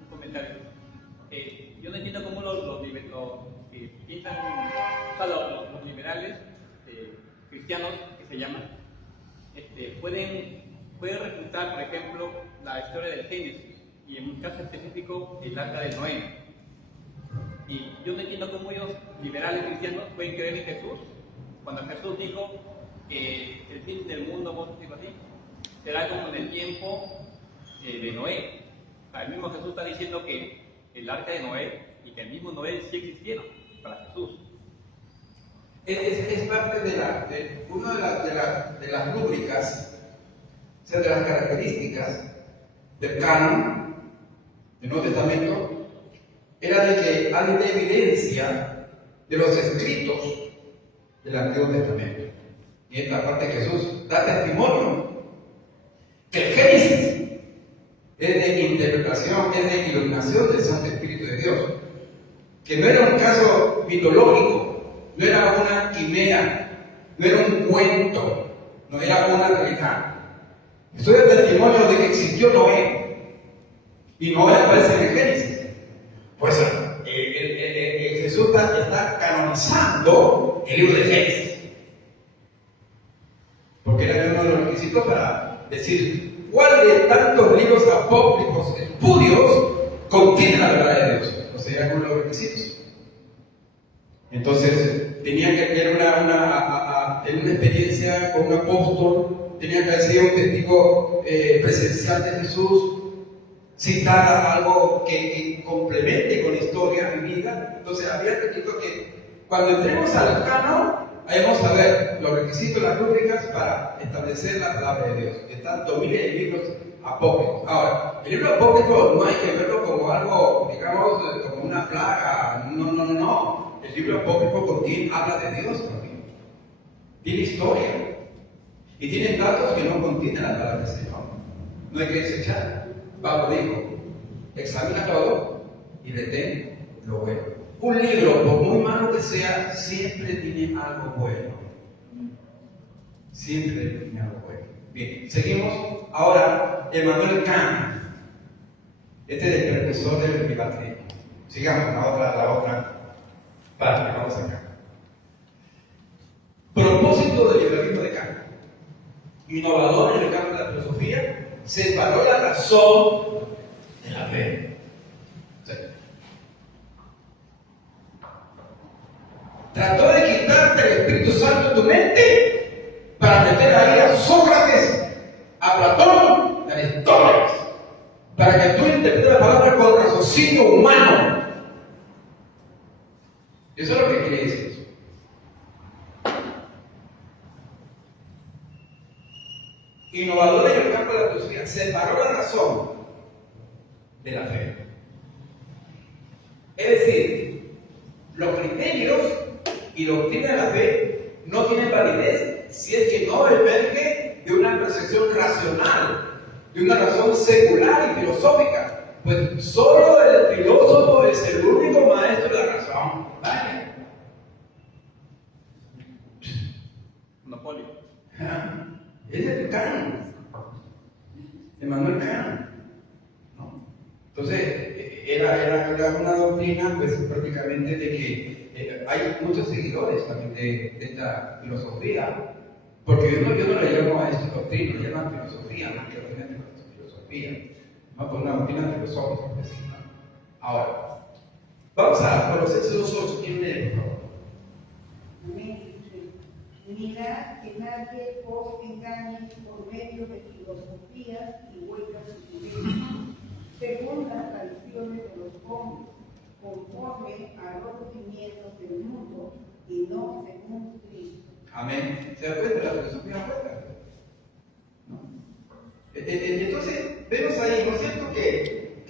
comentario. Yo no entiendo cómo los que piensan, o sea, los liberales cristianos, que se llaman, pueden refutar, por ejemplo, la historia del Génesis y en un caso específico el arca de Noé. Y yo no entiendo cómo ellos, liberales cristianos, pueden creer en Jesús cuando Jesús dijo que el fin del mundo, vamos a decirlo así, será como en el tiempo de Noé. O sea, el mismo Jesús está diciendo que el arca de Noé y que el mismo Noé sí existieron para Jesús. Es parte de una de las rúbricas, o sea, de las características del canon del Nuevo Testamento, era de que hay una evidencia de los escritos del Antiguo Testamento. Y esta parte de Jesús da testimonio que el Génesis es de interpretación, es de iluminación del Santo Espíritu de Dios. Que no era un caso mitológico, no era una quimera, no era un cuento, no era una realidad. Esto es testimonio de que existió Noé. Y Noé aparece en el Génesis. Pues Jesús está canonizando el libro de Génesis. Porque era uno de los requisitos para decir cuál de tantos libros apócrifos espurios contiene la verdad de Dios. O sea, era uno de los requisitos. Entonces, tenía que tener una experiencia con un apóstol, tenía que haber sido un testigo presencial de Jesús, citar algo que complemente con la historia vivida. Entonces, había requisito que cuando entremos al canon, ahí vamos a ver los requisitos, las rúbricas para establecer la palabra de Dios. Están 2000 libros apócrifos. Ahora, el libro apócrifo no hay que verlo como algo, digamos, como una plaga. No. El libro apócrifo habla de Dios también. Tiene historia. Y tiene datos que no contiene la palabra del Señor. No hay que desechar. Pablo dijo, examina todo y retén lo bueno. Un libro, por muy malo que sea, siempre tiene algo bueno. Siempre tiene algo bueno. Bien, seguimos. Ahora, Emmanuel Kant. Este es el precursor del liberalismo. Sigamos la otra parte. Vamos acá. Propósito del liberalismo de Kant. Innovador en el campo de la filosofía. Separó la razón de la fe. Sí. Trató de quitarte el Espíritu Santo de tu mente para meter ahí a Sócrates, a Platón, a Aristóteles, para que tú interpretes la palabra con raciocinio humano. Eso es lo que quiere decir eso. Innovador en el campo de la filosofía, separó la razón de la fe. Es decir, los criterios y doctrina de la fe no tienen validez si es que no emerge de una percepción racional, de una razón secular y filosófica. Pues solo el filósofo es el único maestro de la razón. ¿Vale? Monopolio. Es el Kant, Emmanuel Kant, ¿no? Entonces, era una doctrina, pues prácticamente de que hay muchos seguidores también de esta filosofía, porque yo no le llamo a esta doctrina, le llamo filosofía, más que doctrina de filosofía, no con una doctrina filosófica. Pues, ¿no? Ahora, vamos a Colosenses 2:8, ¿quién lee, por favor? Mirad que nadie os engañe por medio de filosofías y huecas sutilezas, según las tradiciones de los hombres, conforme a los rudimientos del mundo y no según Cristo. Amén. ¿Se da cuenta? La filosofía hueca. ¿No? Entonces, vemos ahí, ¿no es cierto?, que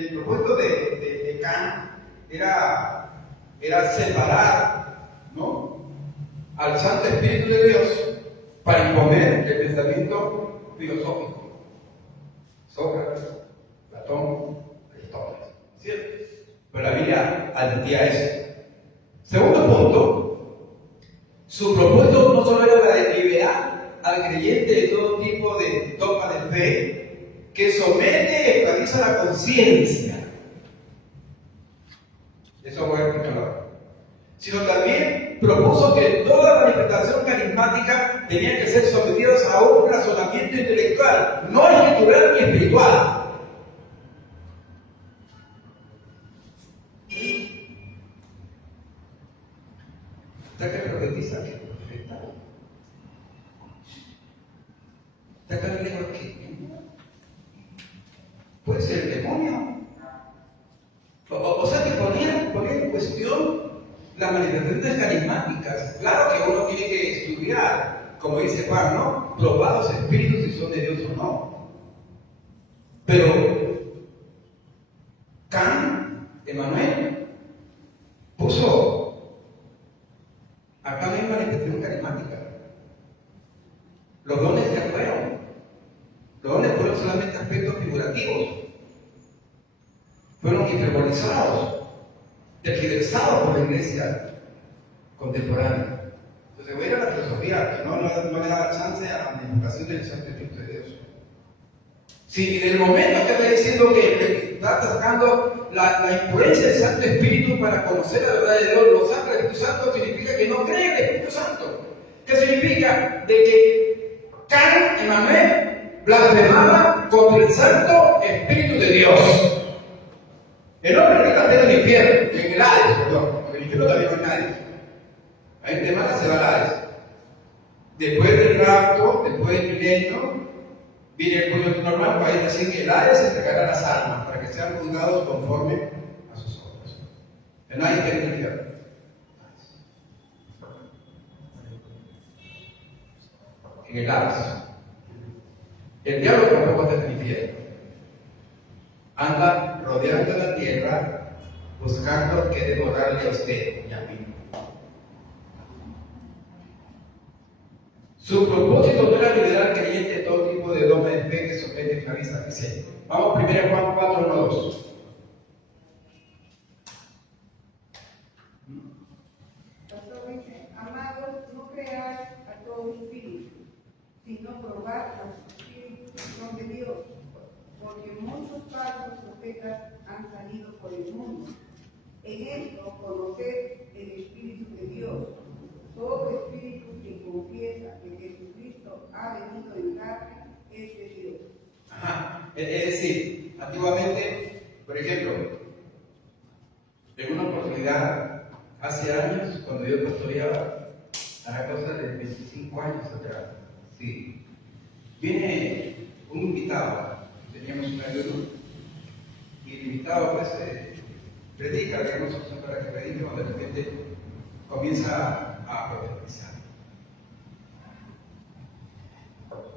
el propósito de Kant era separar, ¿no?, al Santo Espíritu de Dios para imponer el pensamiento filosófico. Sócrates, Platón, Aristóteles. ¿Cierto? Pero la Biblia advertía eso. Segundo punto, su propósito no solo era la de liberar al creyente de todo tipo de dogma de fe que somete y esclaviza la conciencia. Eso voy a explicarlo ahora. Sino también propuso que toda manifestación carismática tenía que ser sometida a un razonamiento intelectual, no escritural ni espiritual. ¿Está que profetiza que profeta? ¿Está que la lengua que puede ser el demonio? O sea que ponía en cuestión las manifestaciones carismáticas. Claro que uno tiene que estudiar, como dice Juan, ¿no? Probar los espíritus si son de Dios o no. Pero Kant, Emmanuel, puso acá no hay manifestación carismática. Los dones ya fueron. Los dones fueron solamente aspectos figurativos. Fueron hiperbolizados, tergiversados por la iglesia contemporánea. Entonces voy a ir a la filosofía, que no le da chance a la manifestación del Santo Espíritu de Dios. Si en el momento que está diciendo que está sacando la influencia del Santo Espíritu para conocer la verdad de Dios, lo saca el Espíritu Santo, significa que no cree en el Espíritu Santo. ¿Qué significa? De que Kant, Emmanuel, blasfemaba contra el Santo Espíritu de Dios. El hombre que está en el infierno, en el Hades, perdón, porque el infierno también no es nadie. Hay un tema que se va al Hades. Después del rapto, después del milenio, viene el juicio normal para decir que el Hades entregará las almas para que sean juzgados conforme a sus obras. Que nadie está en el infierno. En el Hades. El diablo tampoco está en el infierno. Anda rodeando la tierra buscando que devorarle a usted y a mí. Su propósito no era liberar al creyente de todo tipo de dogma de fe que somete y esclaviza al creyente. Vamos primero a Juan 4, 1, 2. Pastor dice, amados, no creáis a todo espíritu, sino probad los espíritus que son de Dios, porque muchos falsos profetas han salido por el mundo. En esto conoced el Espíritu de Dios. Todo espíritu que confiesa que Jesucristo ha venido en carne es de Dios. Ajá. Es decir, antiguamente, por ejemplo, en una oportunidad, hace años, cuando yo pastoreaba, a cosa de 25 años atrás, sí, viene un invitado, teníamos un ayuno, y el invitado pues predica, digamos, para que predique, cuando de repente comienza a profetizar.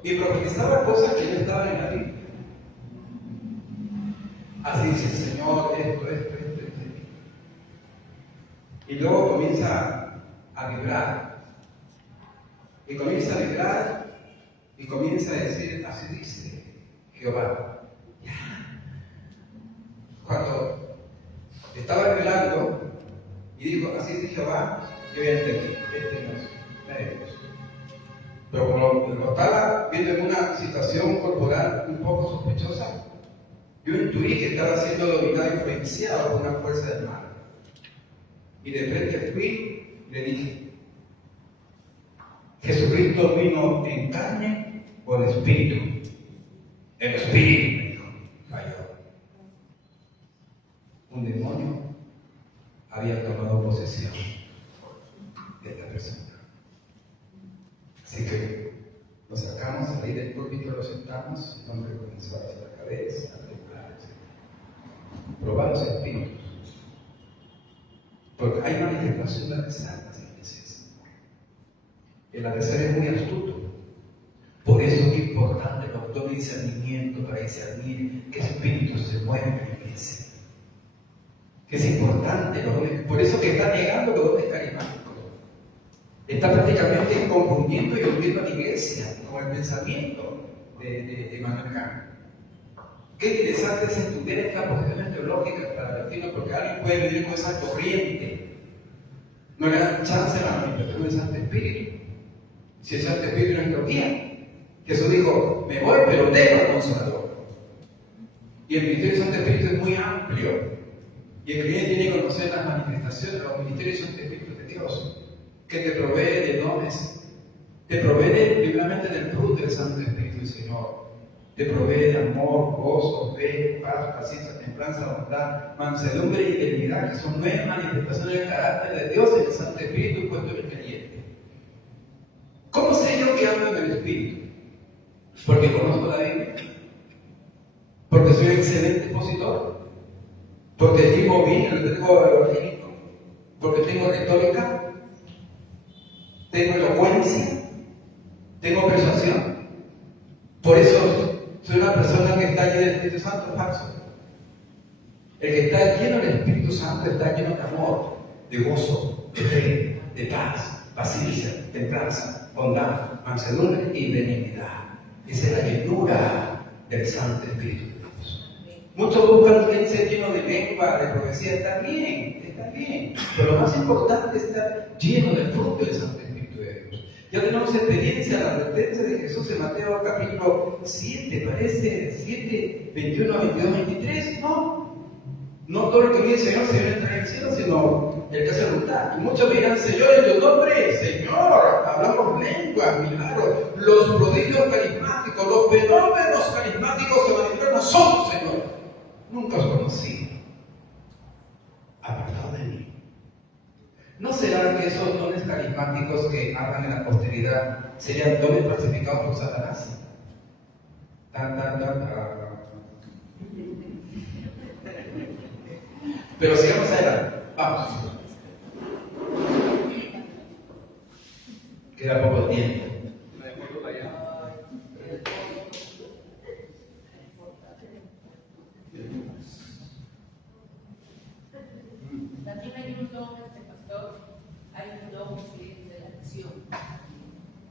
Y profetizaba cosas que no estaban en la Biblia. Así dice el Señor, esto. Y luego comienza a vibrar. Y comienza a vibrar y comienza a decir, así dice Jehová. Ya. Cuando estaba revelando y dijo, así dice Jehová, yo ya entendí, este no es Dios. Pero como lo estaba viendo en una situación corporal un poco sospechosa, yo intuí que estaba siendo dominado y influenciado por una fuerza del mal. Y de frente fui y le dije, Jesucristo vino en carne o en espíritu. En espíritu, me dijo, falló. Un demonio había tomado posesión de esta persona. Así que lo sacamos, salí del púlpito, lo sentamos, el hombre comenzó a hacer la cabeza, a temblar, etc. Probar los espíritus. Porque hay manifestaciones de santas iglesias. El adversario es muy astuto. Por eso es importante el doctor de discernimiento para que se admire qué espíritus se mueven en la iglesia. Que es importante, por eso que está negando los dones carismáticos. Está prácticamente confundiendo y hundiendo a la iglesia con el pensamiento de Emmanuel Kant. Qué interesante es estudiar estas posiciones teológicas para el latino, porque alguien puede venir con esa corriente. No le dan chance a la manifestación del Santo Espíritu. Si el Santo Espíritu no es teología. Jesús dijo, me voy, pero dejo al Consolador. Y el ministerio del Santo Espíritu es muy amplio. Y el creyente tiene que conocer las manifestaciones, los ministerios del Santo Espíritu de Dios, que te provee de dones, te provee primeramente del fruto del Santo Espíritu del Señor. Te provee de amor, gozo, fe, paz, paciencia, templanza, bondad, mansedumbre y fidelidad, que son 9 manifestaciones del carácter de Dios en el Santo Espíritu puesto en el creyente. ¿Cómo sé yo que ando en el Espíritu? Porque conozco la Biblia, porque soy un excelente expositor, porque digo bien el verbo evangélico, porque tengo retórica, tengo elocuencia, tengo persuasión. Por eso soy una persona que está llena del Espíritu Santo, falso. El que está lleno del Espíritu Santo está lleno de amor, de gozo, de fe, de paz, paciencia, templanza, bondad, mansedumbre y benignidad. Esa es la llenura del Santo Espíritu de Dios. Muchos buscan que ser lleno de lengua, de profecía. Está bien. Pero lo más importante es estar lleno del fruto del Santo Espíritu de Dios. Ya tenemos experiencia, la advertencia de Jesús en Mateo capítulo 7, parece, 7, 21, 22, 23, no todo el que me dice Señor, Señor entra en el cielo, sino el que hace voluntad. Y muchos dirán, Señor, en tu nombre, Señor, hablamos lenguas, milagros, los prodigios carismáticos, los fenómenos carismáticos se manifiestan en nosotros, Señor. Nunca os conocí, apartado de mí. ¿No será que esos dones carismáticos que hablan en la posteridad serían dones falsificados por Satanás? Pero sigamos adelante. Vamos. Queda poco tiempo. También hay un don, pastor, hay un don que es de la visión.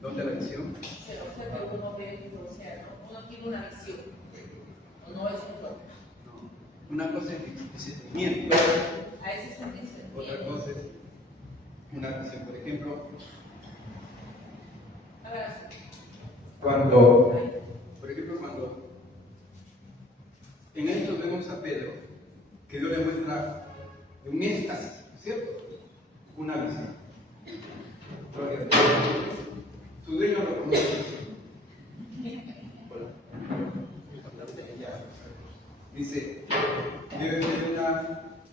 ¿Don de la visión? Se observa que uno ve, o sea, uno tiene una visión, o no es un don. No. Una cosa es discernimiento. A ese es un discernimiento. Otra cosa es una visión. Por ejemplo, cuando en esto vemos a Pedro, que Dios le muestra un éxtasis, ¿cierto? Una visión. Gloria a Dios. Su dueño lo conoce. Dice, debe ver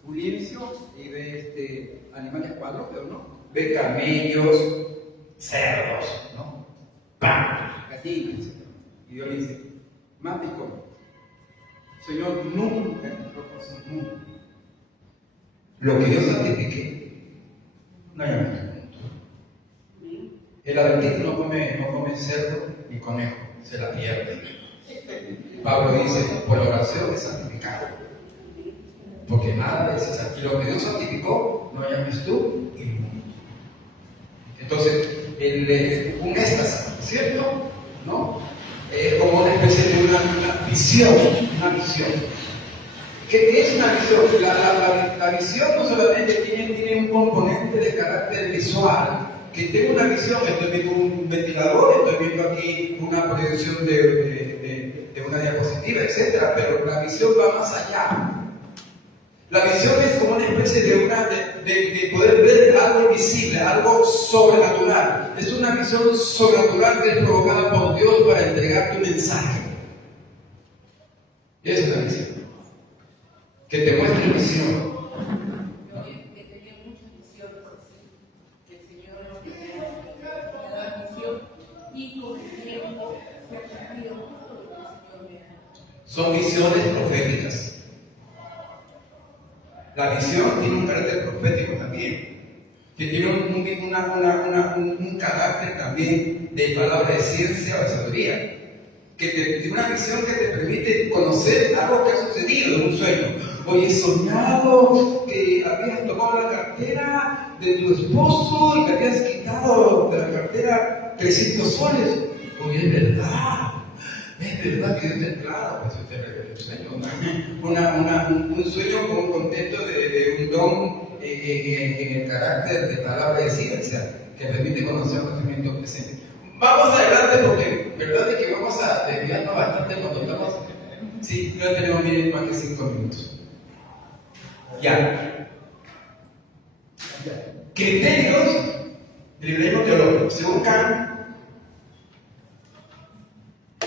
un lienzo y ve animales cuadrúpedos, ¿no? Ve camellos, cerdos, ¿no? Pan, gallinas, etc. Y Dios le dice, mate y come. Señor, nunca en tu propósito, nunca. Lo que yo santifique, no hay nada. El adventista no come cerdo ni conejo, se la pierde. Pablo dice, por la oración es santificado. Porque nada de eso, y lo que Dios santificó, no llames tú inmundo. Entonces, un éxtasis, ¿cierto? ¿No? Es como una especie de una visión, ¿Qué es una visión? La visión no solamente tiene un componente de carácter visual, que tengo una visión, estoy viendo un ventilador, estoy viendo aquí una proyección de una diapositiva, etc. Pero la visión va más allá. La visión es como una especie de poder ver algo invisible, algo sobrenatural. Es una visión sobrenatural que es provocada por Dios para entregarte un mensaje. Esa es la visión. Que te muestre visión. Yo he tenido muchas visiones así, que el Señor me ha dado visión y con el tiempo se ha cumplido todo lo que el Señor me ha dado. Son visiones proféticas. La visión tiene un carácter profético también, que tiene un carácter también de palabra de ciencia o de sabiduría, que tiene una visión que te permite conocer algo que ha sucedido en un sueño. Hoy he soñado que habías tomado la cartera de tu esposo y te habías quitado de la cartera 300 soles. Hoy es verdad. Es verdad que usted, claro, pues usted reveló un sueño, un sueño con un contexto de un don en el carácter de palabra de ciencia que permite conocer el conocimiento presente. Vamos adelante porque, verdad es que vamos a desviarnos bastante cuando estamos. Sí, no tenemos más que 5 minutos. Ya. Criterios del liberalismo teológico. Según Kant,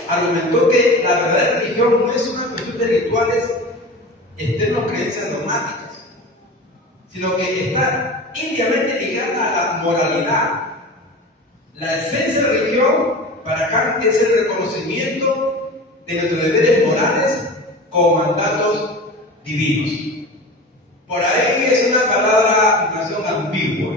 argumentó que la verdadera religión no es una cuestión de rituales externos, creencias dogmáticas, sino que está íntimamente ligada a la moralidad. La esencia de la religión para Kant es el reconocimiento de nuestros deberes morales como mandatos divinos. Por ahí es una palabra, una canción ambigua.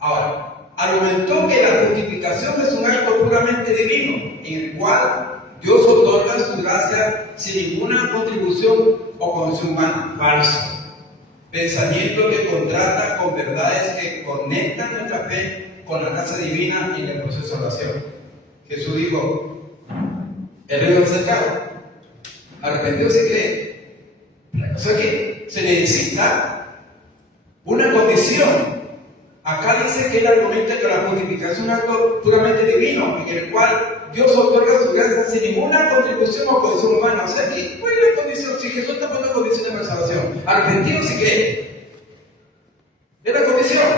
Ahora, argumentó que la justificación es un acto puramente divino, en el cual Dios otorga su gracia sin ninguna contribución o condición humana. Falso. Pensamiento que contrasta con verdades que conectan nuestra fe con la gracia divina en el proceso de salvación. Jesús dijo: el reino es cercano. Arrepentidos y creen. O sea que se necesita una condición. Acá dice que él argumenta que la justificación es un acto puramente divino, en el cual Dios otorga su gracia sin ninguna contribución o condición humana. O sea, ¿cuál es la condición? Si Jesús está poniendo condiciones para la salvación, arrepentidos y creen. Es la condición.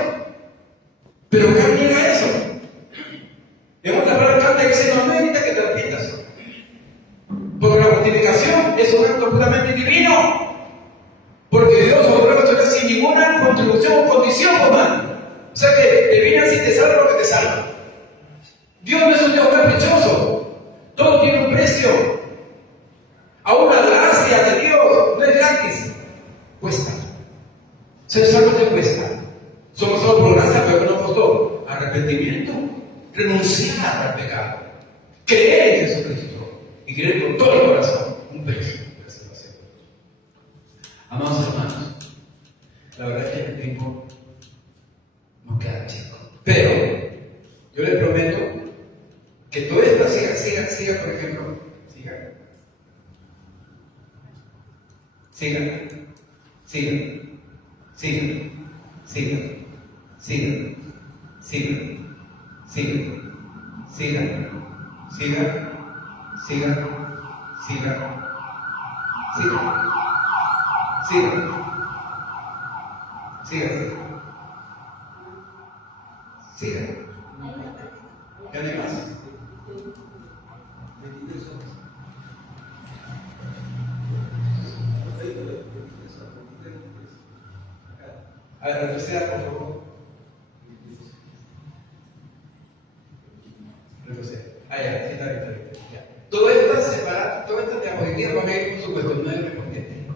Pero acá niega eso. En otras palabras, Kant dice: no necesita que te arrepientas. Porque la justificación es un acto puramente divino. Porque Dios otorga su gracia sin ninguna contribución o condición humana. O sea que te viene así, te salva lo que te salva. Dios no es un Dios caprichoso. Todo tiene un precio. Aún la gracia de Dios no es gratis. Cuesta. Ser salvo te cuesta. Somos salvos por gracia, pero que nos costó arrepentimiento, renunciar al pecado, creer en Jesucristo y creer con todo el corazón. Un precio de salvación. Amados hermanos, la verdad es que el tiempo nos queda chico. Pero yo les prometo que todo esto siga, por ejemplo, siga. Ya no hay más. A ver, retroceda, por favor. Retroceda. Ah, ya, sí, está bien. Ya. Todo esto separado, todo esto de diapositivas van a ir, por supuesto, no es respondiente.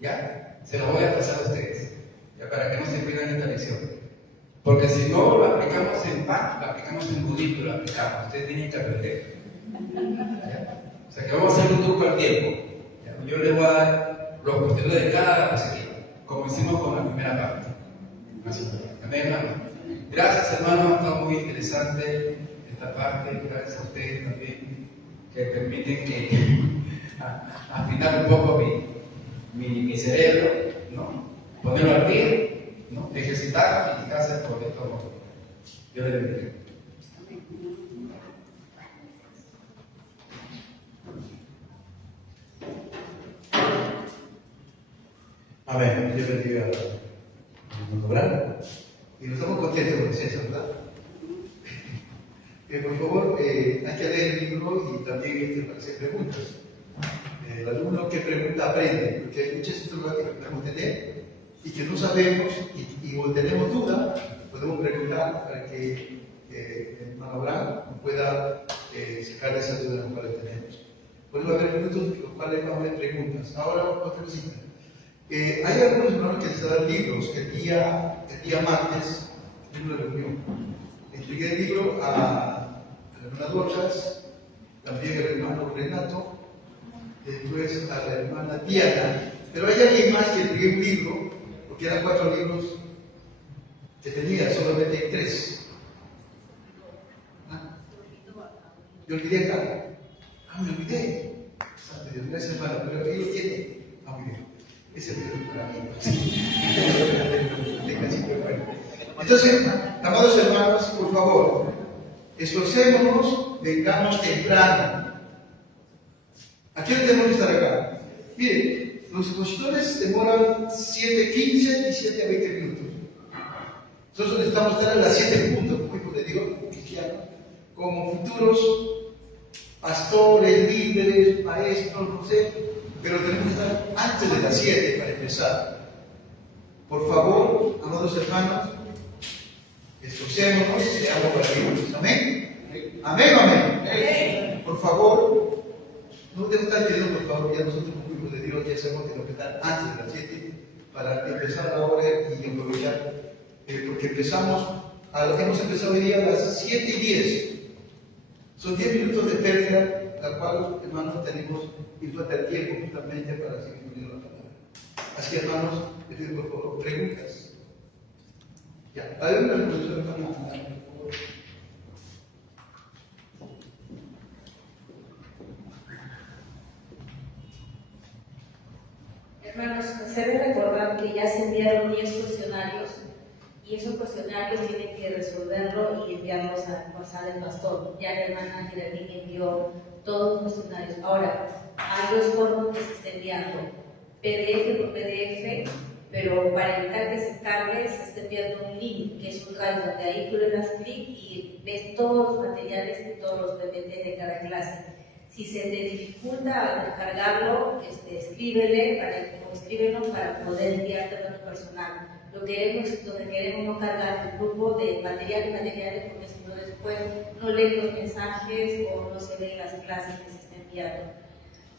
¿Ya? Se lo voy a pasar a ustedes. Ya, para que no se pierdan esta lección. Porque si no lo aplicamos en paz, lo aplicamos en budismo, lo aplicamos. Ustedes tienen que aprender. ¿Ya? O sea que vamos a hacer un truco al tiempo. ¿Ya? Yo les voy a dar los posteriores de cada diapositiva, como hicimos con la primera parte. Amén, hermano. Gracias, hermano. Ha estado muy interesante esta parte. Gracias a ustedes también, que permiten que afinar un poco mi cerebro, ¿no? Ponerlo al pie, ¿no? Ejercitar y gracias por esto. Dios les bendiga. Amén. Dios bendiga a hermano Brano. Y nos estamos contentos con eso, ¿verdad? Por favor, hay que leer el libro y también para hacer preguntas. El alumno que pregunta aprende, porque hay muchas cosas que podemos tener y que no sabemos y o tenemos duda, podemos preguntar para que el hermano Brano pueda sacar esas dudas las cuales tenemos. Podemos haber minutos en los cuales vamos a ver preguntas. Ahora, otra cosita. Hay algunos hermanos que les dan libros. El día martes, en una reunión, entregué el libro a la hermana Dochas, también al hermano Renato, después a la hermana Diana. Pero hay alguien más que entregué un libro, porque eran 4 libros que tenía, solamente hay 3. Yo olvidé acá. Me olvidé. Santo Dios, gracias hermano, pero él tiene. Muy bien. Ese video es para mí. Entonces, amados hermanos, por favor, esforcémonos, vengamos temprano. ¿A qué hora tenemos que estar acá? Miren, los expositores demoran 7:15 y 7:20 minutos. Nosotros necesitamos estar a las 7 puntos, como les digo, cristianos, como futuros pastores, líderes, maestros, no sé, pero tenemos que estar antes de las 7 para empezar. Por favor, amados hermanos, esforcémonos, seamos valientes. Amén. Amén, amén. Por favor, no te estar pidiendo, por favor, ya nosotros como hijos de Dios ya sabemos que tenemos que estar antes de las 7 para empezar la hora y aprovechar, porque hemos empezado hoy día a las 7:10. Son 10 minutos de pérdida, la cual, hermanos, tenemos y falta el tiempo justamente para seguir poniendo la palabra. Así, hermanos, les pido por favor preguntas. Ya, hay una resolución, hermano, por favor. Hermanos, se debe recordar que ya se enviaron 10 cuestionarios y esos cuestionarios tienen que resolverlo y enviarlos a pasar el pastor. Ya la hermana Geraldine envió todos los cuestionarios. Ahora, hay dos formas que se está enviando, PDF por PDF, pero para evitar que se cargue, se está enviando un link, que es un drive, donde ahí tú le das clic y ves todos los materiales y todos los PPT de cada clase. Si se te dificulta descargarlo, escríbenos para poder enviarte a tu personal. Lo que queremos no cargar el grupo de materiales, porque si no después no leen los mensajes o no se leen las clases que se están enviando.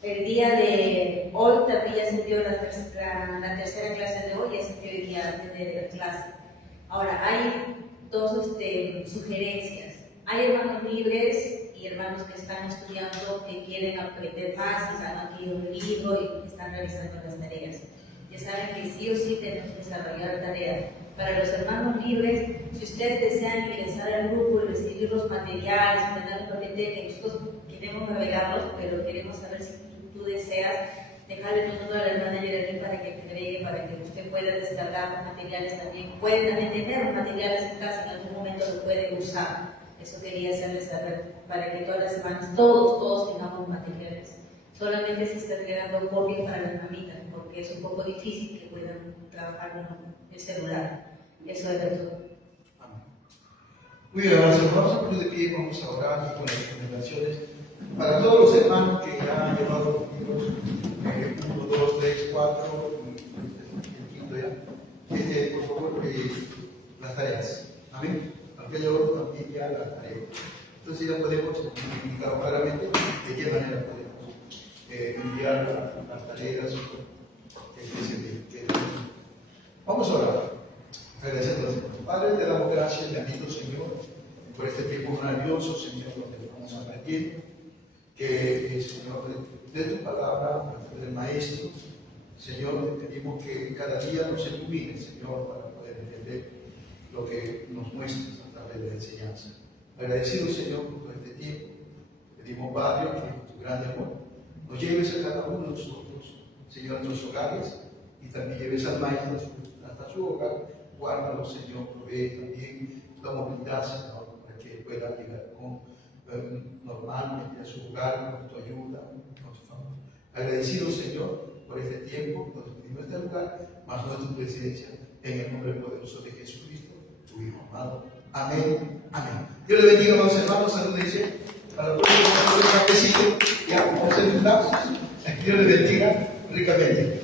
El día de hoy también ya se envió la tercera clase de hoy, ya se envió el día de clase. Ahora, hay dos sugerencias. Hay hermanos libres y hermanos que están estudiando, que quieren aprender más, que están aquí en un libro y están realizando las tareas. Ya saben que sí o sí tenemos que desarrollar tareas. Para los hermanos libres, si ustedes desean ingresar al grupo y recibir los materiales, mandar un paquete que nosotros queremos navegarlos, pero queremos saber si tú deseas dejarle tu número a la hermana Geraldine para que te agregue, para que usted pueda descargar los materiales también. Pueden también tener los materiales en casa, en algún momento los pueden usar. Eso quería hacerles saber, para que todas las semanas todos tengamos materiales. Solamente se está entregando copias para las mamitas, porque es un poco difícil que puedan trabajar con el celular. Eso es todo. Muy bien, hermanos, vamos a poner de pie, vamos a orar con las recomendaciones para todos los hermanos que han llevado libros 1, 2, 3, 4 y el quinto ya. Por favor, las tareas. Amén. Aunque yo también ya las tareas. Entonces ya podemos comunicar claramente de qué manera podemos enviar las tareas que vamos a orar. Agradeciendo al Señor. Padre, te damos gracias, bendito Señor, por este tiempo maravilloso, Señor, donde vamos a aprender que, Señor, de tu palabra, del Maestro, Señor, te pedimos que cada día nos ilumine, Señor, para poder entender lo que nos muestras a través de la enseñanza. Agradecido, Señor, por todo este tiempo. Pedimos, Padre, que con tu grande amor nos lleves a cada uno de nosotros, Señor, a nuestros hogares, y también lleves al Maestro hasta su hogar. Guárdalo, Señor, provee también la movilidad, Señor, para que pueda llegar normalmente a su hogar con tu ayuda, con tu favor. Agradecido, Señor, por este tiempo, por este lugar, más no tu presencia, en el nombre poderoso de Jesucristo, tu Hijo amado. Amén. Amén. Dios le bendiga, amados hermanos, salúdense. Para la próxima, un cafecito, ya, vamos a hacer un lapsus. Dios le bendiga ricamente.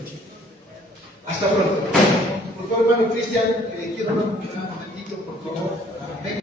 Hasta pronto. Por favor, hermano Cristian, quiero hablar un momentito, por favor.